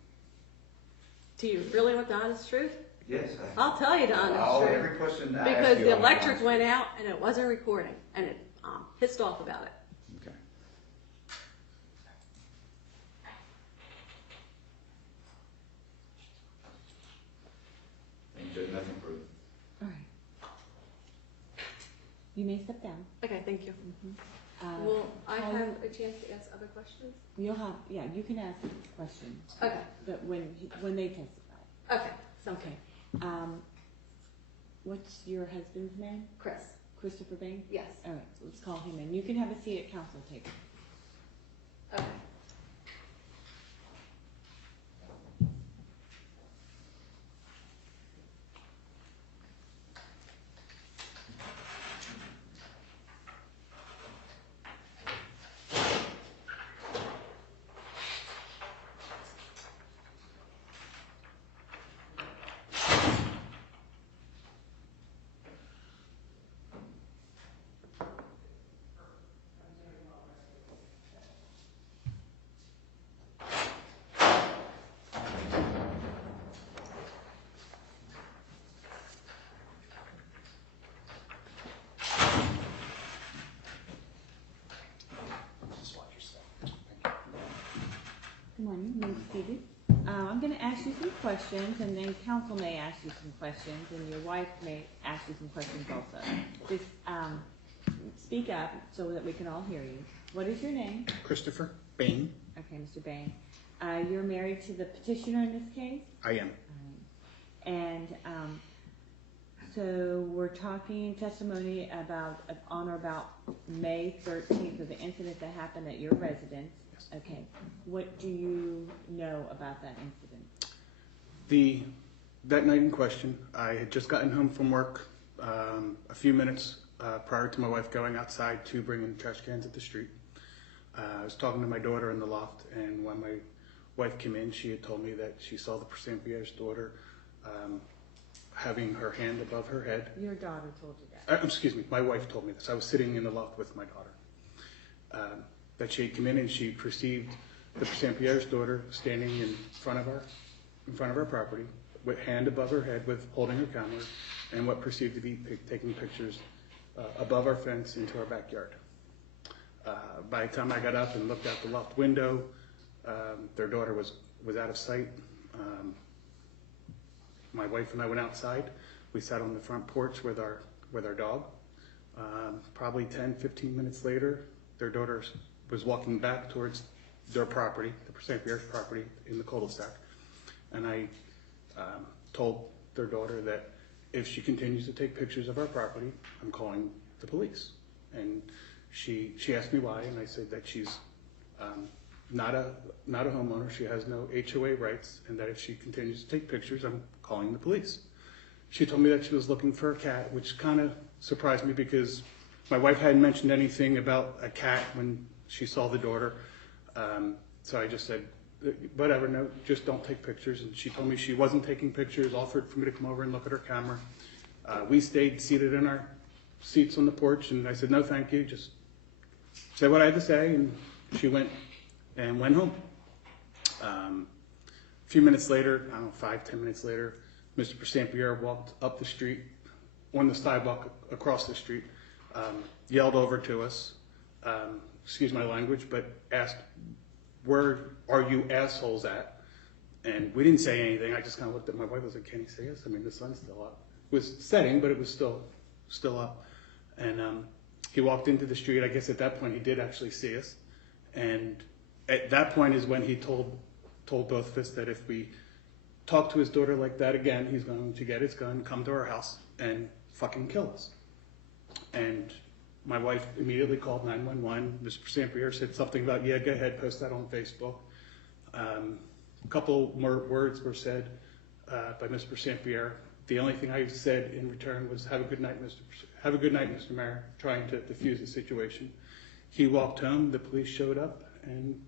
Do you really want the honest truth? Yes. I'll tell you the honest truth. Every question I ask Because you, the I want electric answers. went out and it wasn't recording, and it pissed off about it. Okay. And Judge, nothing further. All right. You may step down. Okay, thank you. Uh, Will I how- have a chance to ask other questions? You'll have, yeah, you can ask questions, Okay. but when they testify. Okay. Sounds Okay. What's your husband's name? good. Chris. Christopher Bain? Yes. All right, let's call him in. You can have a seat at council table. Okay. Good morning, you may be seated. I'm going to ask you some questions, and then council may ask you some questions, and your wife may ask you some questions also. Just speak up so that we can all hear you. What is your name? Christopher Bain. Okay, Mr. Bain. You're married to the petitioner in this case? I am. And So we're talking testimony about, on or about May 13th of the incident that happened at your residence. Yes. Okay. What do you know about that incident? That night in question, I had just gotten home from work a few minutes prior to my wife going outside to bring in trash cans at the street. I was talking to my daughter in the loft, and when my wife came in, she had told me that she saw the Persampiere's daughter having her hand above her head. Your daughter told you that? Excuse me, my wife told me this. I was sitting in the loft with my daughter. That she had come in and she perceived the Persampiere's daughter standing in front of our property, with hand above her head, with holding her camera, and what perceived to be taking pictures above our fence into our backyard. By the time I got up and looked out the loft window, their daughter was out of sight. My wife and I went outside. We sat on the front porch with our dog. Probably 10, 15 minutes later, their daughter was walking back towards their property, the Persampiere's property in the cul-de-sac. And I told their daughter that if she continues to take pictures of our property, I'm calling the police. And she asked me why, and I said that she's not a homeowner, she has no HOA rights, and that if she continues to take pictures, I'm calling the police. She told me that she was looking for a cat, which kind of surprised me because my wife hadn't mentioned anything about a cat when she saw the daughter. So I just said, whatever, no, just don't take pictures. And she told me she wasn't taking pictures, offered for me to come over and look at her camera. We stayed seated in our seats on the porch, and I said, no, thank you, just say what I had to say, and she went home. A few minutes later, I don't know, 5, 10 minutes later, Mr. Persampiere walked up the street, on the sidewalk across the street, yelled over to us, excuse my language, but asked, where are you assholes at? And we didn't say anything. I just kind of looked at my wife and was like, can he see us? I mean, the sun's still up. It was setting, but it was still up. And he walked into the street. I guess at that point he did actually see us. And at that point is when he told both of us that if we talk to his daughter like that again, he's going to get his gun, come to our house, and fucking kill us. And my wife immediately called 911. Mr. Persampiere said something about, yeah, go ahead, post that on Facebook. A couple more words were said by Mr. Persampiere. The only thing I said in return was, have a good night, Mr. Mayor, trying to diffuse the situation. He walked home, the police showed up, and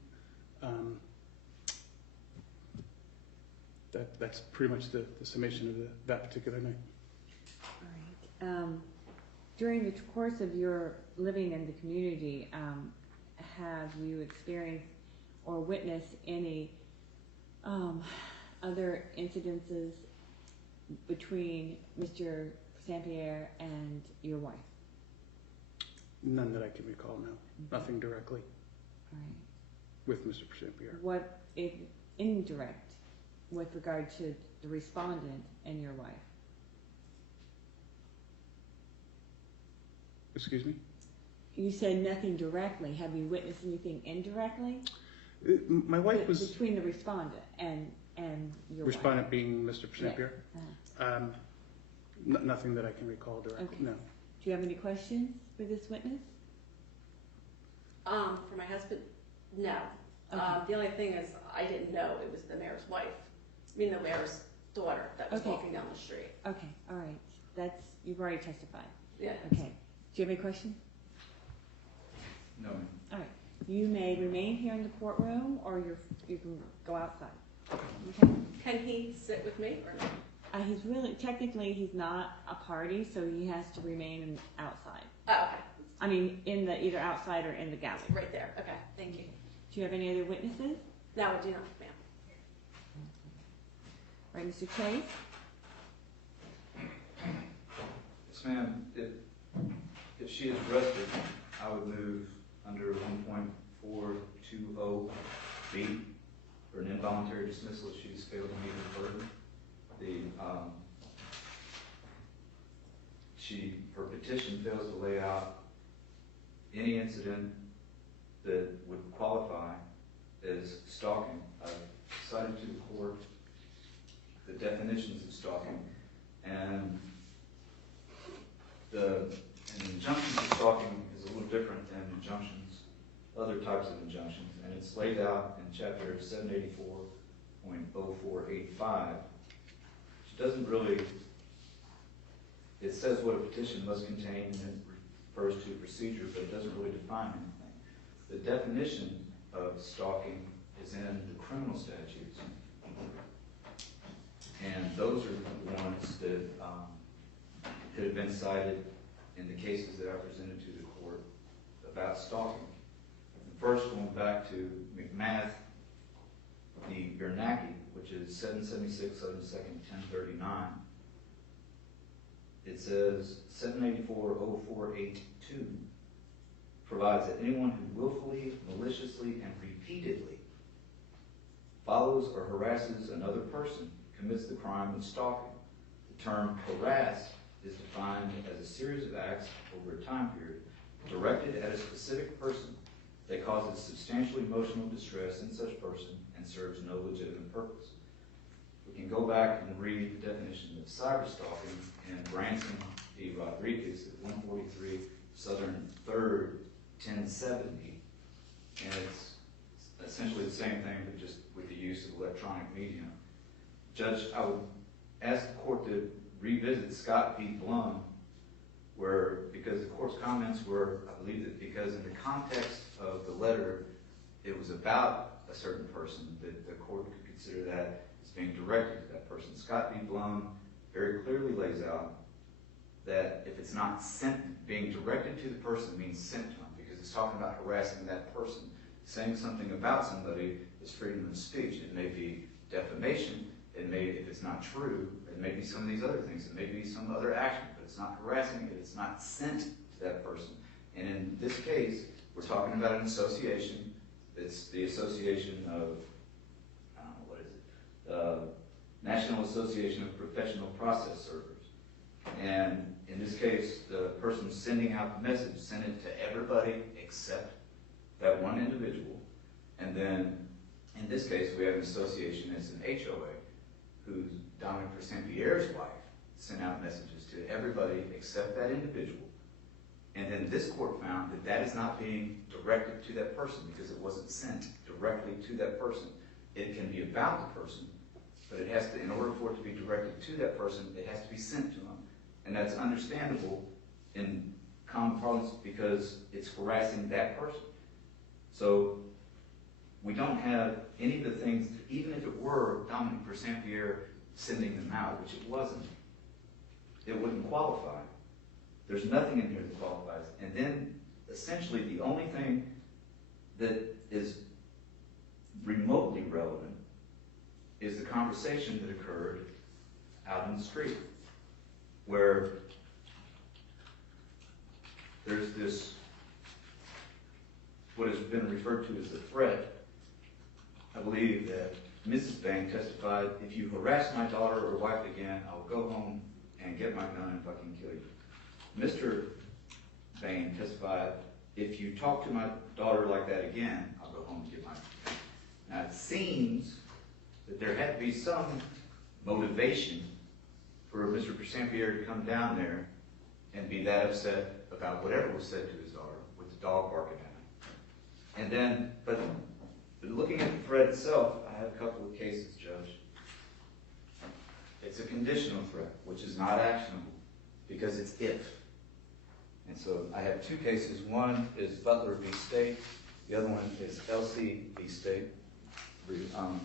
that's pretty much the summation of that particular night. All right. During the course of your living in the community, have you experienced or witnessed any other incidences between Mr. Persampiere and your wife? None that I can recall, no. Nothing directly All right. with Mr. Persampiere. What if indirect with regard to the respondent and your wife? Excuse me? You said nothing directly. Have you witnessed anything indirectly? My wife was... Between the respondent and your Respondent being Mr. Persampiere? wife? Nothing that I can recall directly, Okay. no. Do you have any questions for this witness? For my husband, no. Okay. The only thing is, I didn't know it was the mayor's wife. I mean, the mayor's daughter that was Okay. walking down the street. Okay, all right. You've already testified. Yeah. Okay. Do you have any questions? No. All right. You may remain here in the courtroom, or you can go outside. Okay. Can he sit with me or not? Technically, he's not a party, so he has to remain outside. Oh, okay. I mean, either outside or in the gallery. Right there. Okay. Thank you. Do you have any other witnesses? No, I do not, ma'am. All right, Mr. Chase? Yes, ma'am. If she is arrested, I would move under 1.420B for an involuntary dismissal if she's failed to meet her burden. Her petition fails to lay out any incident that would qualify as stalking. I've cited to the court the definitions of stalking, and an injunction for stalking is a little different than injunctions, other types of injunctions, and it's laid out in chapter 784.0485, which doesn't really, it says what a petition must contain and it refers to procedure, but it doesn't really define anything. The definition of stalking is in the criminal statutes, and those are the ones that could have been cited in the cases that I presented to the court about stalking. The first going back to McMath v. Bernanke, which is 776 Southern 2nd 1039. It says 784.0482 provides that anyone who willfully, maliciously, and repeatedly follows or harasses another person commits the crime of stalking. The term harass is defined as a series of acts over a time period directed at a specific person that causes substantial emotional distress in such person and serves no legitimate purpose. We can go back and read the definition of cyberstalking in Branson v. Rodriguez at 143 Southern 3rd 1070, and it's essentially the same thing, but just with the use of electronic medium. Judge, I would ask the court to revisit Scott v. Blum, where, because the court's comments were, I believe that because in the context of the letter, it was about a certain person, that the court could consider that as being directed to that person. Scott v. Blum very clearly lays out that if it's not sent, being directed to the person means sent to them, because it's talking about harassing that person. Saying something about somebody is freedom of speech. It may be defamation. It may, if it's not true, it may be some of these other things. It may be some other action, but it's not harassing it. It's not sent to that person. And in this case, we're talking about an association. It's the association of, I don't know, what is it? National Association of Professional Process Servers. And in this case, the person sending out the message sent it to everybody except that one individual. And then, in this case, we have an association that's an HOA, who's Dominic Persampiere's wife sent out messages to everybody except that individual. And then this court found that that is not being directed to that person because it wasn't sent directly to that person. It can be about the person, but it has to, in order for it to be directed to that person, it has to be sent to them. And that's understandable in common parlance because it's harassing that person. So we don't have any of the things, even if it were Dominic Persampiere sending them out, which it wasn't, it wouldn't qualify. There's nothing in here that qualifies. And then, essentially, the only thing that is remotely relevant is the conversation that occurred out in the street, where there's this, what has been referred to as the threat. I believe that Mrs. Bain testified, if you harass my daughter or wife again, I'll go home and get my gun and fucking kill you. Mr. Bain testified, if you talk to my daughter like that again, I'll go home and get my gun. Now it seems that there had to be some motivation for Mr. Persampiere to come down there and be that upset about whatever was said to his daughter with the dog barking at him. And then, but looking at the threat itself, I have a couple of cases, Judge. It's a conditional threat, which is not actionable because it's if. And so I have two cases. One is Butler v. State. The other one is LC v. State.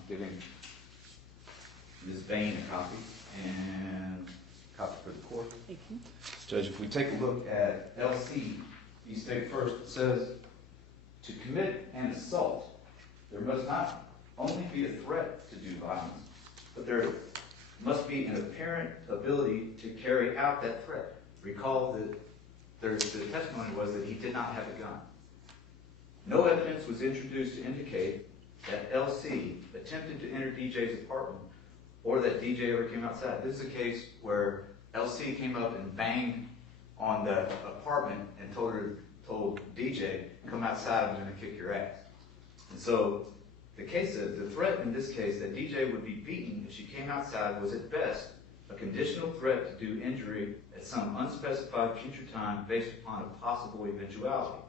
Giving Ms. Bain a copy and a copy for the court. Thank you. Judge, if we take a look at LC v. State first, it says, to commit an assault, there must not only be a threat to do violence, but there must be an apparent ability to carry out that threat. Recall that the testimony was that he did not have a gun. No evidence was introduced to indicate that LC attempted to enter DJ's apartment or that DJ ever came outside. This is a case where LC came up and banged on the apartment and told DJ, come outside, I'm going to kick your ass. And so the threat in this case that DJ would be beaten if she came outside was at best a conditional threat to do injury at some unspecified future time based upon a possible eventuality.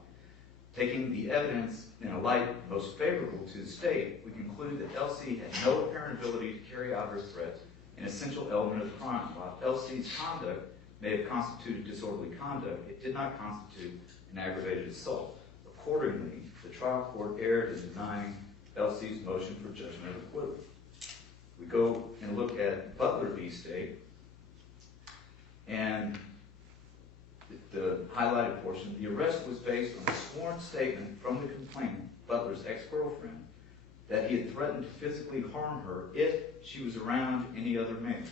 Taking the evidence in a light most favorable to the state, we conclude that LC had no apparent ability to carry out her threats, an essential element of the crime. While LC's conduct may have constituted disorderly conduct, it did not constitute an aggravated assault. Accordingly, the trial court erred in denying LC's motion for judgment of acquittal. We go and look at Butler v. State, and the highlighted portion, the arrest was based on a sworn statement from the complainant, Butler's ex-girlfriend, that he had threatened to physically harm her if she was around any other man.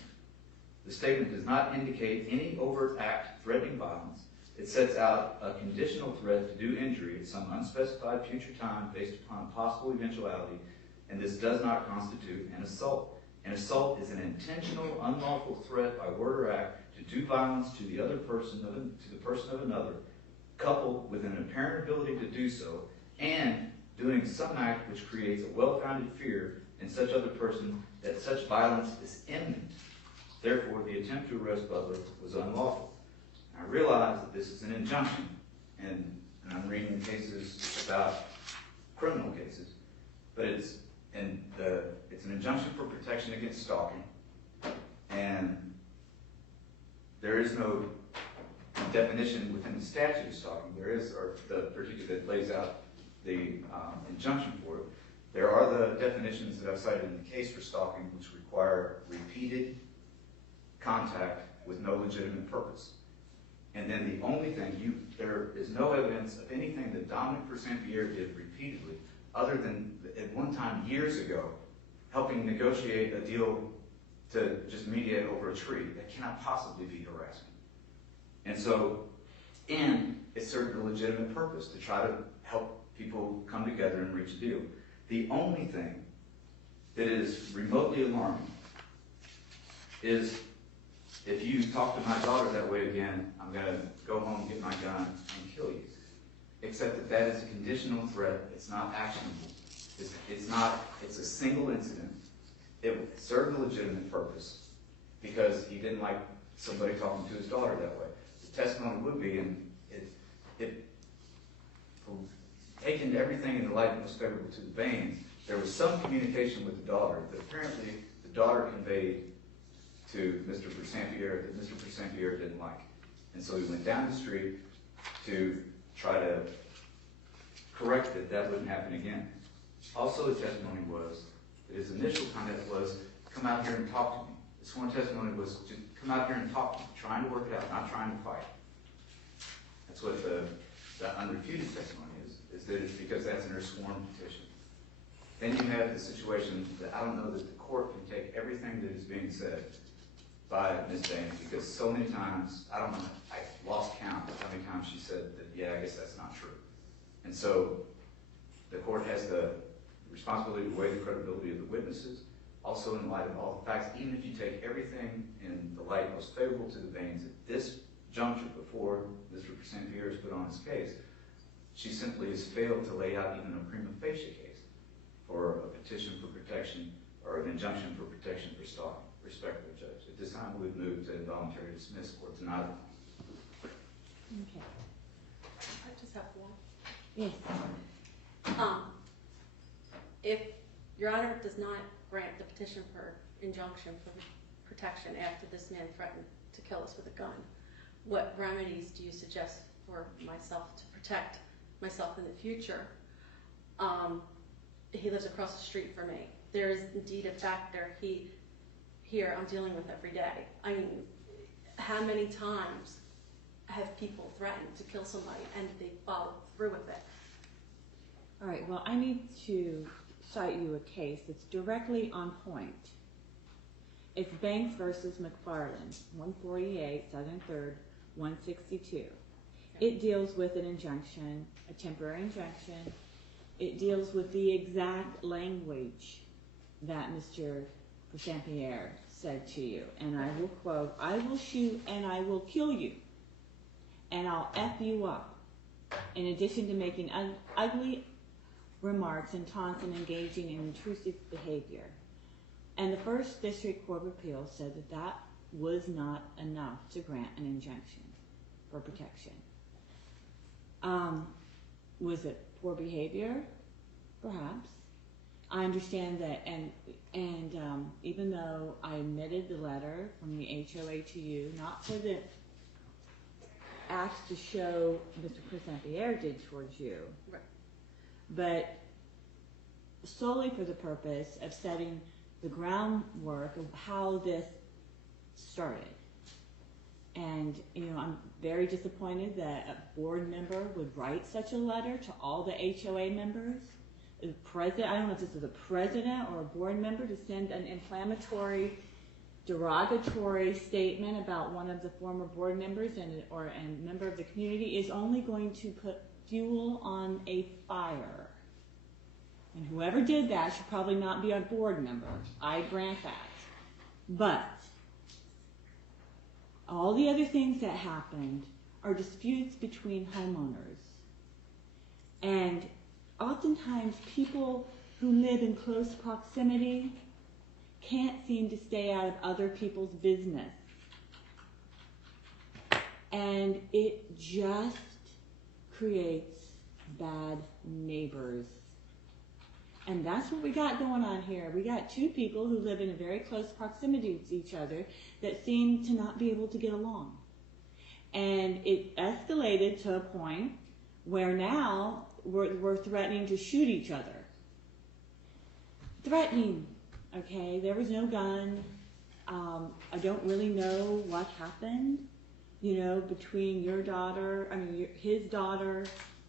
The statement does not indicate any overt act threatening violence. It sets out a conditional threat to do injury at some unspecified future time based upon a possible eventuality, and this does not constitute an assault. An assault is an intentional, unlawful threat by word or act to do violence to the other person, to the person of another, coupled with an apparent ability to do so, and doing some act which creates a well-founded fear in such other person that such violence is imminent. Therefore, the attempt to arrest Butler was unlawful. I realize that this is an injunction, and I'm reading cases about criminal cases, but it's an injunction for protection against stalking, and there is no definition within the statute of stalking. There is, or the particular that lays out the injunction for it. There are the definitions that I've cited in the case for stalking, which require repeated contact with no legitimate purpose. And then the only thing, there is no evidence of anything that Dominic Persampiere did repeatedly, other than at one time years ago, helping negotiate a deal to just mediate over a tree. That cannot possibly be harassment. And it served a legitimate purpose to try to help people come together and reach a deal. The only thing that is remotely alarming is if you talk to my daughter that way again, I'm going to go home, get my gun, and kill you. Except that is a conditional threat. It's not actionable. It's a single incident. It served a legitimate purpose because he didn't like somebody talking to his daughter that way. The testimony would be, and taking everything in the light most favorable to the veins, there was some communication with the daughter that apparently the daughter conveyed to Mr. Persampiere that Mr. Persampiere didn't like. And so he went down the street to try to correct it, that wouldn't happen again. Also, the testimony was that his initial comment was, come out here and talk to me. The sworn testimony was, just come out here and talk to me, trying to work it out, not trying to fight. That's what the unrefuted testimony is that it's because that's in her sworn petition. Then you have the situation that I don't know that the court can take everything that is being said by Ms. Bain, because so many times, I lost count of how many times she said that, yeah, I guess that's not true. And so the court has the responsibility to weigh the credibility of the witnesses, also in light of all the facts, even if you take everything in the light most favorable to the Bains at this juncture before Mr. Persampiere has put on his case, she simply has failed to lay out even a prima facie case for a petition for protection or an injunction for protection for stalking. Respectful judge. At this time, we would move to involuntary dismiss or deny it. Okay. I just have one. Yes. If Your Honor does not grant the petition for injunction for protection after this man threatened to kill us with a gun, what remedies do you suggest for myself to protect myself in the future? He lives across the street from me. There is indeed a factor here I'm dealing with every day. I mean, how many times have people threatened to kill somebody and they follow through with it? All right, well, I need to cite you a case that's directly on point. It's Banks versus McFarland, 148 Southern 3rd, 162. It deals with an injunction, a temporary injunction. It deals with the exact language that Mr. Persampiere said to you. And I will quote, "I will shoot and I will kill you, and I'll F you up," in addition to making ugly remarks and taunts and engaging in intrusive behavior. And the First District Court of Appeals said that that was not enough to grant an injunction for protection. Was it poor behavior? Perhaps. I understand that, and even though I admitted the letter from the HOA to you, not for the acts to show Mr. Persampiere did towards you, Right. but solely for the purpose of setting the groundwork of how this started. And, I'm very disappointed that a board member would write such a letter to all the HOA members. The president, I don't know if this is a president or a board member, to send an inflammatory, derogatory statement about one of the former board members or a member of the community is only going to put fuel on a fire. And whoever did that should probably not be a board member. I grant that. But all the other things that happened are disputes between homeowners. And oftentimes people who live in close proximity can't seem to stay out of other people's business. And it just creates bad neighbors. And that's what we got going on here. We got two people who live in a very close proximity to each other that seem to not be able to get along. And it escalated to a point where now we're threatening to shoot each other. Threatening, okay? There was no gun. I don't really know what happened, between his daughter.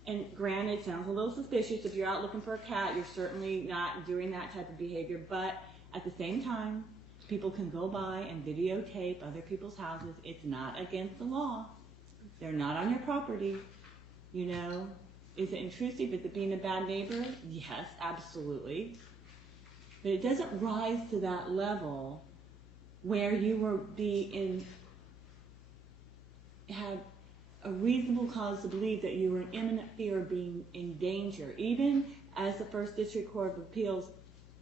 And granted, it sounds a little suspicious. If you're out looking for a cat, you're certainly not doing that type of behavior. But at the same time, people can go by and videotape other people's houses. It's not against the law. They're not on your property. Is it intrusive? Is it being a bad neighbor? Yes, absolutely. But it doesn't rise to that level where you have a reasonable cause to believe that you were in imminent fear of being in danger, even as the First District Court of Appeals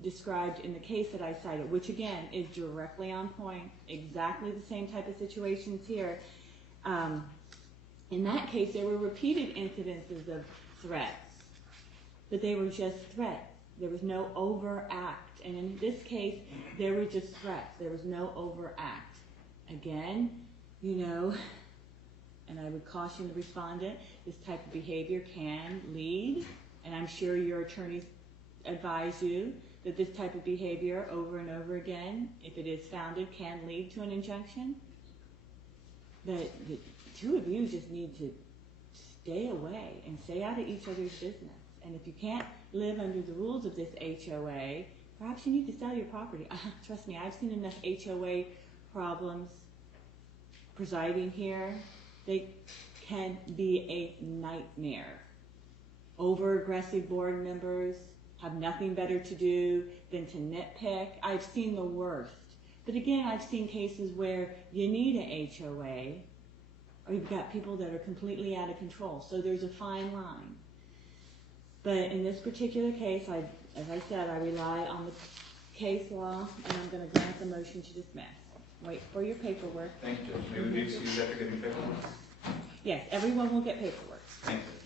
described in the case that I cited, which again is directly on point, exactly the same type of situations here. In that case, there were repeated incidences of threats, but they were just threats. There was no overact. And in this case, there were just threats. There was no overact. Again, and I would caution the respondent, this type of behavior can lead, and I'm sure your attorneys advise you, that this type of behavior over and over again, if it is founded, can lead to an injunction. But the two of you just need to stay away and stay out of each other's business. And if you can't live under the rules of this HOA, perhaps you need to sell your property. Trust me, I've seen enough HOA problems presiding here. They can be a nightmare. Over-aggressive board members have nothing better to do than to nitpick. I've seen the worst. But again, I've seen cases where you need an HOA, or you've got people that are completely out of control. So there's a fine line. But in this particular case, as I said, I rely on the case law, and I'm going to grant the motion to dismiss. Wait for your paperwork. Thank you, Judge. May we be excused after getting paperwork? Yes, everyone will get paperwork. Thank you.